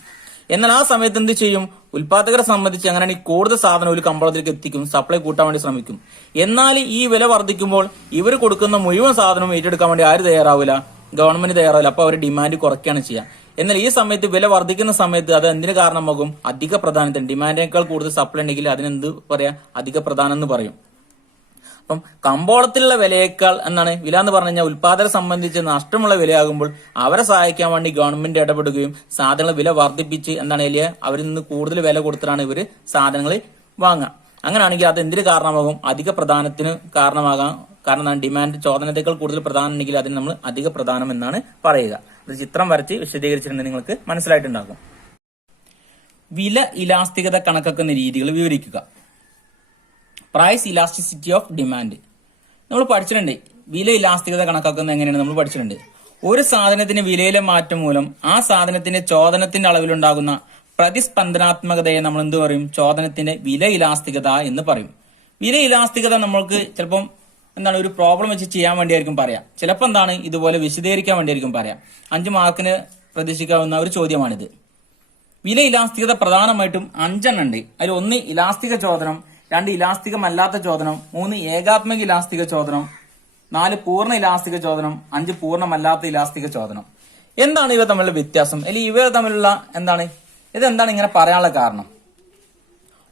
എന്നാൽ ആ സമയത്ത് എന്ത് ചെയ്യും? ഉൽപാദകരെ സംബന്ധിച്ച് അങ്ങനെ കൂടുതൽ സാധനം ഒരു കമ്പോളത്തിലേക്ക് എത്തിക്കും, സപ്ലൈ കൂട്ടാൻ വേണ്ടി ശ്രമിക്കും. എന്നാൽ ഈ വില വർദ്ധിക്കുമ്പോൾ ഇവർ കൊടുക്കുന്ന മുഴുവൻ സാധനവും ഏറ്റെടുക്കാൻ വേണ്ടി ആര് തയ്യാറാവില്ല? ഗവൺമെന്റ് തയ്യാറാവില്ല. അപ്പൊ അവർ ഡിമാൻഡ് കുറയ്ക്കുകയാണ് ചെയ്യുക. എന്നാൽ ഈ സമയത്ത് വില വർദ്ധിക്കുന്ന സമയത്ത് അത് എന്തിനു കാരണമാകും? അധിക പ്രധാനത്തിന്. ഡിമാൻഡിനേക്കാൾ കൂടുതൽ സപ്ലൈ ഉണ്ടെങ്കിൽ അതിനെന്ത് പറയാ? അധിക പ്രധാനം എന്ന് പറയും. അപ്പം കമ്പോളത്തിലുള്ള വിലയേക്കാൾ എന്താണ് വില എന്ന് പറഞ്ഞു കഴിഞ്ഞാൽ ഉൽപാദകരെ സംബന്ധിച്ച് നഷ്ടമുള്ള വിലയാകുമ്പോൾ അവരെ സഹായിക്കാൻ വേണ്ടി ഗവൺമെന്റ് ഇടപെടുകയും സാധനങ്ങൾ വില വർദ്ധിപ്പിച്ച് എന്താണ് വലിയ അവരിൽ നിന്ന് കൂടുതൽ വില കൊടുത്തിട്ടാണ് ഇവര് സാധനങ്ങൾ വാങ്ങുക. അങ്ങനെയാണെങ്കിൽ അത് എന്തിനു കാരണമാകും? അധിക പ്രധാനത്തിന് കാരണമാകാം. കാരണം ഡിമാൻഡ് ചോദനത്തേക്കാൾ കൂടുതൽ പ്രധാനം ഉണ്ടെങ്കിൽ അതിന് നമ്മൾ അധിക പ്രധാനം എന്നാണ് പറയുക. അത് ചിത്രം വരച്ച് വിശദീകരിച്ചിട്ടുണ്ട്, നിങ്ങൾക്ക് മനസ്സിലായിട്ടുണ്ടാകും. വില ഇലാസ്തികത കണക്കാക്കുന്ന രീതികൾ വിവരിക്കുക. പ്രൈസ് ഇലാസ്റ്റിസിറ്റി ഓഫ് ഡിമാൻഡ് നമ്മൾ പഠിച്ചിട്ടുണ്ട്. വില ഇലാസ്തികത കണക്കാക്കുന്നത് എങ്ങനെയാണ് നമ്മൾ പഠിച്ചിട്ടുണ്ട്. ഒരു സാധനത്തിന്റെ വിലയിലെ മാറ്റം മൂലം ആ സാധനത്തിന്റെ ചോദനത്തിന്റെ അളവിലുണ്ടാകുന്ന പ്രതിസ്പന്ദനാത്മകതയെ നമ്മൾ എന്ത് പറയും? ചോദനത്തിന്റെ വില ഇലാസ്തികത എന്ന് പറയും. വില ഇലാസ്തികത നമ്മൾക്ക് ചിലപ്പം ഒരു പ്രോബ്ലം വെച്ച് ചെയ്യാൻ വേണ്ടിയായിരിക്കും പറയാം. ചിലപ്പോൾ ഇതുപോലെ വിശദീകരിക്കാൻ വേണ്ടിയായിരിക്കും പറയാം. 5 മാർക്കിന് പ്രതീക്ഷിക്കാവുന്ന ഒരു ചോദ്യമാണിത്. വില ഇലാസ്തികത പ്രധാനമായിട്ടും 5 എണ്ണം ഉണ്ട്. അതിൽ 1 ഇലാസ്തിക ചോദനം, 2 ഇലാസ്തികമല്ലാത്ത ചോദനം, 3 ഏകാത്മക ഇലാസ്തിക ചോദനം, 4 പൂർണ്ണ ഇലാസ്തിക ചോദനം, 5 പൂർണ്ണമല്ലാത്ത ഇലാസ്തിക ചോദനം. എന്താണ് ഇവ തമ്മിലുള്ള വ്യത്യാസം? അല്ലെങ്കിൽ ഇവ തമ്മിലുള്ള ഇതെന്താണ് ഇങ്ങനെ പറയാനുള്ള കാരണം?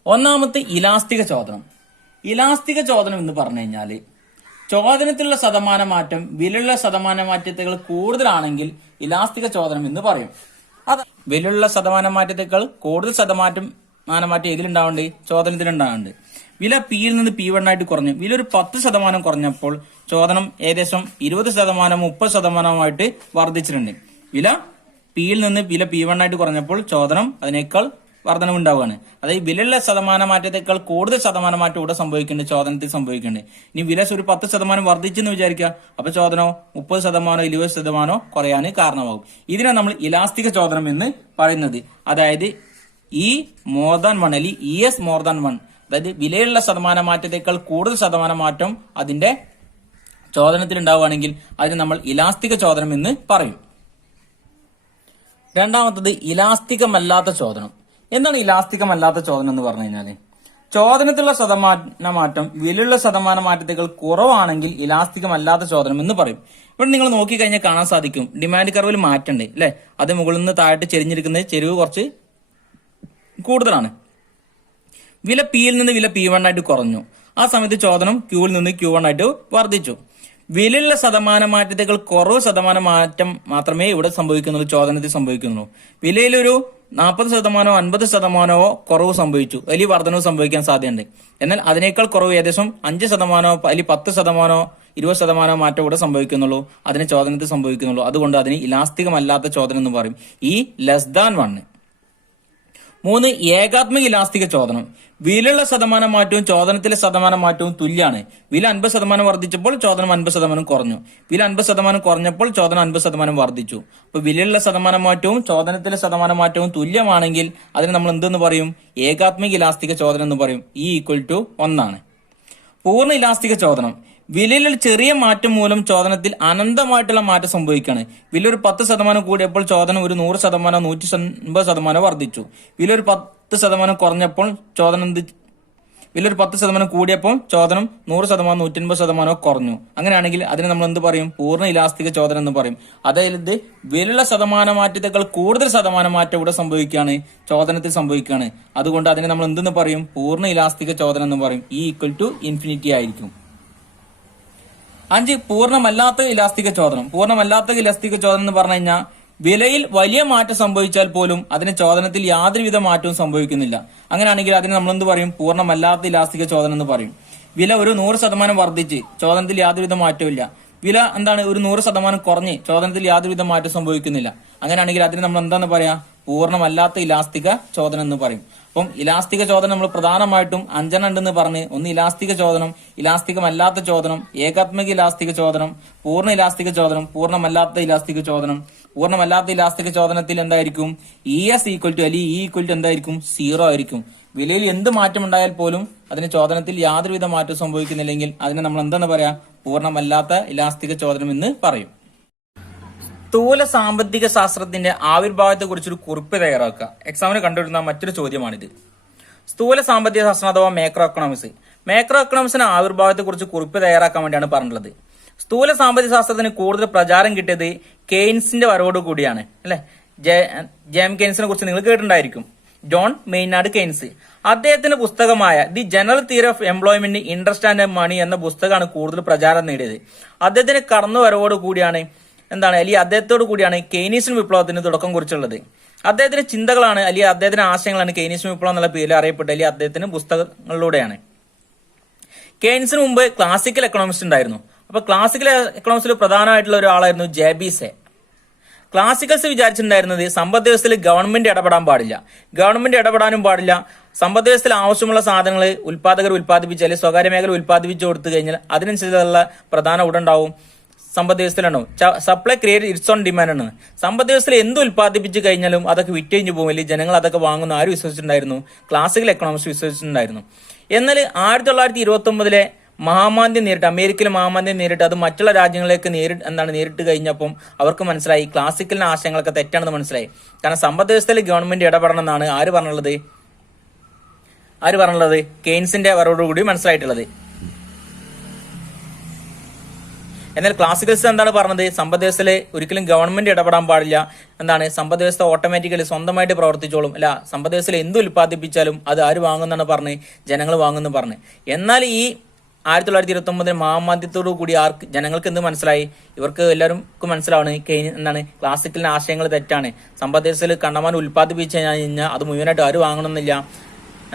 ഒന്നാമത്തെ ഇലാസ്തിക ചോദനം. ഇലാസ്തിക ചോദനം എന്ന് പറഞ്ഞു കഴിഞ്ഞാല് ചോദനത്തിലുള്ള ശതമാന മാറ്റം വിലയുള്ള ശതമാന മാറ്റത്തേക്കാൾ കൂടുതലാണെങ്കിൽ ഇലാസ്തിക ചോദനം എന്ന് പറയും. അത് വിലയുള്ള ശതമാന മാറ്റത്തേക്കാൾ കൂടുതൽ ശതമാനമാറ്റം ഏതിലുണ്ടാവുന്നുണ്ട്? ചോദനത്തിലുണ്ടാവുന്നുണ്ട്. വില പിയിൽ നിന്ന് P1 ആയിട്ട് കുറഞ്ഞു. വില ഒരു 10% കുറഞ്ഞപ്പോൾ ചോദനം ഏകദേശം 20%, 30%ആയിട്ട് വർദ്ധിച്ചിട്ടുണ്ട്. വില പിയിൽ നിന്ന് വില P1 ആയിട്ട് കുറഞ്ഞപ്പോൾ ചോദനം അതിനേക്കാൾ വർധനവുണ്ടാവുകയാണ്. അതായത് വിലയുള്ള ശതമാന മാറ്റത്തേക്കാൾ കൂടുതൽ ശതമാനമാറ്റം ഇവിടെ സംഭവിക്കുന്നുണ്ട്, ചോദനത്തിൽ സംഭവിക്കുന്നുണ്ട്. ഇനി വില ഒരു 10% വർദ്ധിച്ചെന്ന് വിചാരിക്കുക. അപ്പൊ ചോദനോ 30%, 20% കുറയാൻ കാരണമാകും. ഇതിനെ നമ്മൾ ഇലാസ്തിക ചോദനം എന്ന് പറയുന്നത്. അതായത് E(1) അല്ലെങ്കിൽ ES(1), അതായത് വിലയുള്ള ശതമാന മാറ്റത്തേക്കാൾ കൂടുതൽ ശതമാന മാറ്റം അതിന്റെ ചോദനത്തിൽ ഉണ്ടാവുകയാണെങ്കിൽ അതിന് നമ്മൾ ഇലാസ്തിക ചോദനം എന്ന് പറയും. രണ്ടാമത്തത് ഇലാസ്തികമല്ലാത്ത ചോദനം. എന്താണ് ഇലാസ്തികമല്ലാത്ത ചോദനം എന്ന് പറഞ്ഞു കഴിഞ്ഞാല് ചോദനത്തിലുള്ള ശതമാന മാറ്റം വിലയുള്ള ശതമാന മാറ്റത്തേക്കാൾ കുറവാണെങ്കിൽ ഇലാസ്തികമല്ലാത്ത ചോദനം എന്ന് പറയും. ഇവിടെ നിങ്ങൾ നോക്കിക്കഴിഞ്ഞാൽ കാണാൻ സാധിക്കും ഡിമാൻഡ് കർവിൽ മാറ്റമുണ്ട് അല്ലെ. അത് മുകളിൽ നിന്ന് താഴോട്ട് ചെരിഞ്ഞിരിക്കുന്നത് ചെരിവ് കുറച്ച് കൂടുതലാണ്. വില പിയിൽ നിന്ന് വില P1 ആയിട്ട് കുറഞ്ഞു. ആ സമയത്ത് ചോദനം Qയിൽ നിന്ന് Q1 ആയിട്ട് വർദ്ധിച്ചു. വിലയുള്ള ശതമാന മാറ്റത്തേക്കാൾ കുറവ് ശതമാന മാറ്റം മാത്രമേ ഇവിടെ സംഭവിക്കുന്നുള്ളൂ, ചോദനത്തിൽ സംഭവിക്കുന്നുള്ളൂ. വിലയിലൊരു 40%, 50% കുറവ് സംഭവിച്ചു, വലിയ വർധനവ് സംഭവിക്കാൻ സാധ്യതയുണ്ട്. എന്നാൽ അതിനേക്കാൾ കുറവ് ഏകദേശം 5% അല്ലെങ്കിൽ 10%, 20% മാറ്റം ഇവിടെ സംഭവിക്കുന്നുള്ളൂ, അതിന് ചോദനത്തിൽ സംഭവിക്കുന്നുള്ളൂ. അതുകൊണ്ട് അതിന് ഇലാസ്തികമല്ലാത്ത ചോദനം എന്ന് പറയും. E<1. 3 ഏകാത്മക ഇലാസ്തിക ചോദനം. വിലയുള്ള ശതമാന മാറ്റവും ചോദനത്തിലെ ശതമാന മാറ്റവും തുല്യമാണ്. വില 50% വർദ്ധിച്ചപ്പോൾ ചോദനം 50% കുറഞ്ഞു. വില 50% കുറഞ്ഞപ്പോൾ ചോദനം 50% വർദ്ധിച്ചു. അപ്പൊ വിലയുള്ള ശതമാന മാറ്റവും ചോദനത്തിലെ ശതമാന മാറ്റവും തുല്യമാണെങ്കിൽ അതിന് നമ്മൾ എന്തെന്ന് പറയും? ഏകാത്മക ഇലാസ്തിക ചോദനം എന്ന് പറയും. E=1. പൂർണ്ണ ഇലാസ്തിക ചോദനം. വിലയിൽ ചെറിയ മാറ്റം മൂലം ചോദനത്തിൽ അനന്തമായിട്ടുള്ള മാറ്റം സംഭവിക്കുകയാണ്. വില ഒരു 10% കൂടിയപ്പോൾ ചോദനം ഒരു 100%, 150% വർദ്ധിച്ചു. വില ഒരു 10% കുറഞ്ഞപ്പോൾ വില ഒരു 10% കൂടിയപ്പോൾ ചോദനം 100%, 150% കുറഞ്ഞു. അങ്ങനെയാണെങ്കിൽ അതിന് നമ്മൾ എന്ത് പറയും? പൂർണ്ണ ഇലാസ്തിക ചോദനം എന്ന് പറയും. അതായത് വിലയുള്ള ശതമാന മാറ്റത്തേക്കാൾ കൂടുതൽ ശതമാന മാറ്റം ഇവിടെ സംഭവിക്കുകയാണ്, ചോദനത്തിൽ സംഭവിക്കുകയാണ്. അതുകൊണ്ട് അതിനെ നമ്മൾ എന്തെന്ന് പറയും? പൂർണ്ണ ഇലാസ്തിക ചോദനം എന്ന് പറയും. E=∞ ആയിരിക്കും. 5 പൂർണ്ണമല്ലാത്ത ഇലാസ്തിക ചോദനം. പൂർണ്ണമല്ലാത്ത ഇലാസ്തിക ചോദനം എന്ന് പറഞ്ഞു കഴിഞ്ഞാൽ വിലയിൽ വലിയ മാറ്റം സംഭവിച്ചാൽ പോലും അതിന് ചോദനത്തിൽ യാതൊരുവിധ മാറ്റവും സംഭവിക്കുന്നില്ല. അങ്ങനെയാണെങ്കിൽ അതിന് നമ്മൾ എന്ത് പറയും? പൂർണ്ണമല്ലാത്ത ഇലാസ്തിക ചോദനം എന്ന് പറയും. വില ഒരു 100% വർദ്ധിച്ച് ചോദനത്തിൽ യാതൊരുവിധ മാറ്റവും ഇല്ല. വില ഒരു 100% കുറഞ്ഞ് ചോദനത്തിൽ യാതൊരുവിധ മാറ്റം സംഭവിക്കുന്നില്ല. അങ്ങനെയാണെങ്കിൽ അതിന് നമ്മൾ എന്താന്ന് പറയാ? പൂർണ്ണമല്ലാത്ത ഇലാസ്തിക ചോദനം എന്ന് പറയും. അപ്പം ഇലാസ്തിക ചോദനം നമ്മൾ പ്രധാനമായിട്ടും 5 ഉണ്ടെന്ന് പറഞ്ഞ്, 1 ഇലാസ്തിക ചോദനം, ഇലാസ്തികമല്ലാത്ത ചോദനം, ഏകാത്മക ഇലാസ്തിക ചോദനം, പൂർണ്ണ ഇലാസ്തിക ചോദനം, പൂർണ്ണമല്ലാത്ത ഇലാസ്തിക ചോദനം. പൂർണ്ണമല്ലാത്ത ഇലാസ്തിക ചോദനത്തിൽ എന്തായിരിക്കും? E എന്തായിരിക്കും? 0 ആയിരിക്കും. വിലയിൽ എന്ത് മാറ്റം ഉണ്ടായാൽ പോലും അതിന് ചോദനത്തിൽ യാതൊരുവിധ മാറ്റം സംഭവിക്കുന്നില്ലെങ്കിൽ അതിനെ നമ്മൾ എന്തെന്ന് പറയാ? പൂർണ്ണമല്ലാത്ത ഇലാസ്തിക ചോദനം എന്ന് പറയും. സ്ഥൂല സാമ്പത്തിക ശാസ്ത്രത്തിന്റെ ആവിർഭാവത്തെ കുറിച്ചൊരു കുറിപ്പ് തയ്യാറാക്കുക. എക്സാമിന് കണ്ടുവരുന്ന മറ്റൊരു ചോദ്യമാണിത്. സ്ഥൂല സാമ്പത്തിക ശാസ്ത്രം അഥവാ മാക്രോ എക്കണോമിക്സ്. മാക്രോ എക്കണോമിക്സിന്റെ ആവിർഭാവത്തെ കുറിച്ച് കുറിപ്പ് തയ്യാറാക്കാൻ വേണ്ടിയാണ് പറഞ്ഞിട്ടുള്ളത്. സ്ഥൂല സാമ്പത്തിക ശാസ്ത്രത്തിന് കൂടുതൽ പ്രചാരം കിട്ടിയത് കെയ്ൻസിന്റെ വരവോട് കൂടിയാണ് അല്ലെ. ജെയിം കെയ്ൻസിനെ കുറിച്ച് നിങ്ങൾ കേട്ടിട്ടുണ്ടായിരിക്കും. John Maynard Keynes. അദ്ദേഹത്തിന്റെ പുസ്തകമായ the general theory of employment, interest and money എന്ന പുസ്തകമാണ് കൂടുതൽ പ്രചാരം നേടിയത്. അദ്ദേഹത്തിന്റെ കടന്നു വരവോട് കൂടിയാണ് അല്ലെങ്കിൽ അദ്ദേഹത്തോടു കൂടിയാണ് കെയ്നീഷ്യൻ വിപ്ലവത്തിന് തുടക്കം കുറിച്ചുള്ളത്. അദ്ദേഹത്തിന്റെ ചിന്തകളാണ് അല്ലെങ്കിൽ അദ്ദേഹത്തിന്റെ ആശയങ്ങളാണ് കെയ്നീഷ്യൻ വിപ്ലവം എന്നുള്ള പേരിൽ അറിയപ്പെട്ടത് അല്ലെങ്കിൽ അദ്ദേഹത്തിന്റെ പുസ്തകങ്ങളിലൂടെയാണ്. കെയ്ൻസിന് മുമ്പ് ക്ലാസിക്കൽ എക്കണോമിസ്റ്റ് ഉണ്ടായിരുന്നു. അപ്പൊ ക്ലാസിക്കൽ എക്കണോമിക്സിൽ പ്രധാനമായിട്ടുള്ള ഒരാളായിരുന്നു ജെ.ബി. സേ. ക്ലാസിക്കൽസ് വിചാരിച്ചിട്ടുണ്ടായിരുന്നത് സമ്പദ് വ്യവസ്ഥയിൽ ഗവൺമെന്റ് ഇടപെടാൻ പാടില്ല, ഗവൺമെന്റ് ഇടപെടാനും പാടില്ല. സമ്പദ് വ്യവസ്ഥയിൽ ആവശ്യമുള്ള സാധനങ്ങൾ ഉൽപ്പാദകർ ഉൽപ്പാദിപ്പിച്ചാൽ, സ്വകാര്യ മേഖല ഉൽപ്പാദിപ്പിച്ചു കൊടുത്തു കഴിഞ്ഞാൽ അതിനനുസരിച്ചുള്ള പ്രധാന ഉടണ്ടാവും സമ്പദ് വ്യവസ്ഥയിലാണോ. Supply create its own demand ആണ്. സമ്പദ് വ്യവസ്ഥയിൽ എന്ത് ഉൽപ്പാദിപ്പിച്ച് കഴിഞ്ഞാലും അതൊക്കെ വിറ്റഴിഞ്ഞു പോകും, അല്ലെങ്കിൽ ജനങ്ങൾ അതൊക്കെ വാങ്ങുന്നു ആര് വിശ്വസിച്ചിട്ടുണ്ടായിരുന്നു? Classical economics വിശ്വസിച്ചിട്ടുണ്ടായിരുന്നു. എന്നാൽ 1929 മഹാമാന്ദ്യം നേരിട്ട്, അമേരിക്കയിലെ മഹാമാന്ദ്യം നേരിട്ട് അത് മറ്റുള്ള രാജ്യങ്ങളിലേക്ക് നേരിട്ട് കഴിഞ്ഞപ്പം അവർക്ക് മനസ്സിലായി ക്ലാസിക്കലിന്റെ ആശയങ്ങളൊക്കെ തെറ്റാണെന്ന് മനസ്സിലായി. കാരണം സമ്പദ് വ്യവസ്ഥയിൽ ഗവൺമെന്റ് ഇടപെടണം എന്നാണ് ആര് പറഞ്ഞുള്ളത്? കെയ്ൻസിന്റെ വരവോടുകൂടി മനസ്സിലായിട്ടുള്ളത്. എന്നാൽ ക്ലാസിക്കൽസ് എന്താണ് പറഞ്ഞത്? സമ്പദ് വ്യവസ്ഥയിൽ ഒരിക്കലും ഗവൺമെന്റ് ഇടപെടാൻ പാടില്ല. എന്താണ്? സമ്പദ് വ്യവസ്ഥ ഓട്ടോമാറ്റിക്കലി സ്വന്തമായിട്ട് പ്രവർത്തിച്ചോളും. അല്ല, സമ്പദ് വ്യവസ്ഥയിൽ എന്ത് ഉൽപ്പാദിപ്പിച്ചാലും അത് ആര് വാങ്ങുന്നാണ് പറഞ്ഞ്? ജനങ്ങൾ വാങ്ങുന്നു പറഞ്ഞ്. എന്നാൽ ഈ 1929 മഹാമാന്ദ്യത്തോടു കൂടി ജനങ്ങൾക്ക് എന്ത് മനസ്സിലായി? ഇവർക്ക് എല്ലാവർക്കും മനസ്സിലാവണ് എന്താണ്? ക്ലാസിക്കലിന്റെ ആശയങ്ങൾ തെറ്റാണ്. സമ്പദ് വ്യവസ്ഥയിൽ കണ്ടമാനം ഉൽപ്പാദിപ്പിച്ചു കഴിഞ്ഞാൽ അത് മുഴുവനായിട്ട് ആര് വാങ്ങണമെന്നില്ല,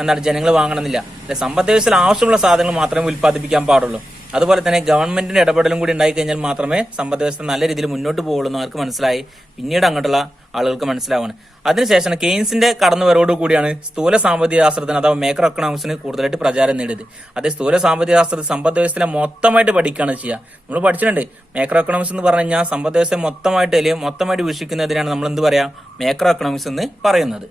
എന്താണ്? ജനങ്ങൾ വാങ്ങണമെന്നില്ല. സമ്പദ് വ്യവസ്ഥയിൽ ആവശ്യമുള്ള സാധനങ്ങൾ മാത്രമേ ഉൽപ്പാദിപ്പിക്കാൻ പാടുള്ളൂ. അതുപോലെ തന്നെ ഗവൺമെന്റിന്റെ ഇടപെടലും കൂടി ഉണ്ടായി കഴിഞ്ഞാൽ മാത്രമേ സമ്പദ് വ്യവസ്ഥ നല്ല രീതിയിൽ മുന്നോട്ട് പോകുള്ളൂ എന്ന് അവർക്ക് മനസ്സിലായി. പിന്നീട് അങ്ങോട്ടുള്ള ആളുകൾക്ക് മനസ്സിലാവാണ്. അതിനുശേഷം കെയ്ൻസിന്റെ കടന്നുവരവോടുകൂടിയാണ് സ്ഥൂല സാമ്പത്തിക ശാസ്ത്രത്തിന് അഥവാ മേക്രോ എക്കണോമിക്സിന് കൂടുതലായിട്ട് പ്രചാരം നേടിയത്. അത് സ്ഥൂല സാമ്പത്തിക ശാസ്ത്രത്തിൽ സമ്പദ് വ്യവസ്ഥയെ മൊത്തമായിട്ട് പഠിക്കുകയാണ് ചെയ്യുക. നമ്മൾ പഠിച്ചിട്ടുണ്ട് മേക്രോ എക്കണോമിക്സ് എന്ന് പറഞ്ഞു കഴിഞ്ഞാൽ സമ്പദ് വ്യവസ്ഥയെ മൊത്തമായിട്ട് വീക്ഷിക്കുന്നതിനാണ് നമ്മൾ എന്ത് പറയാ? മേക്രോ എക്കണോമിക്സ് എന്ന് പറയുന്നത്.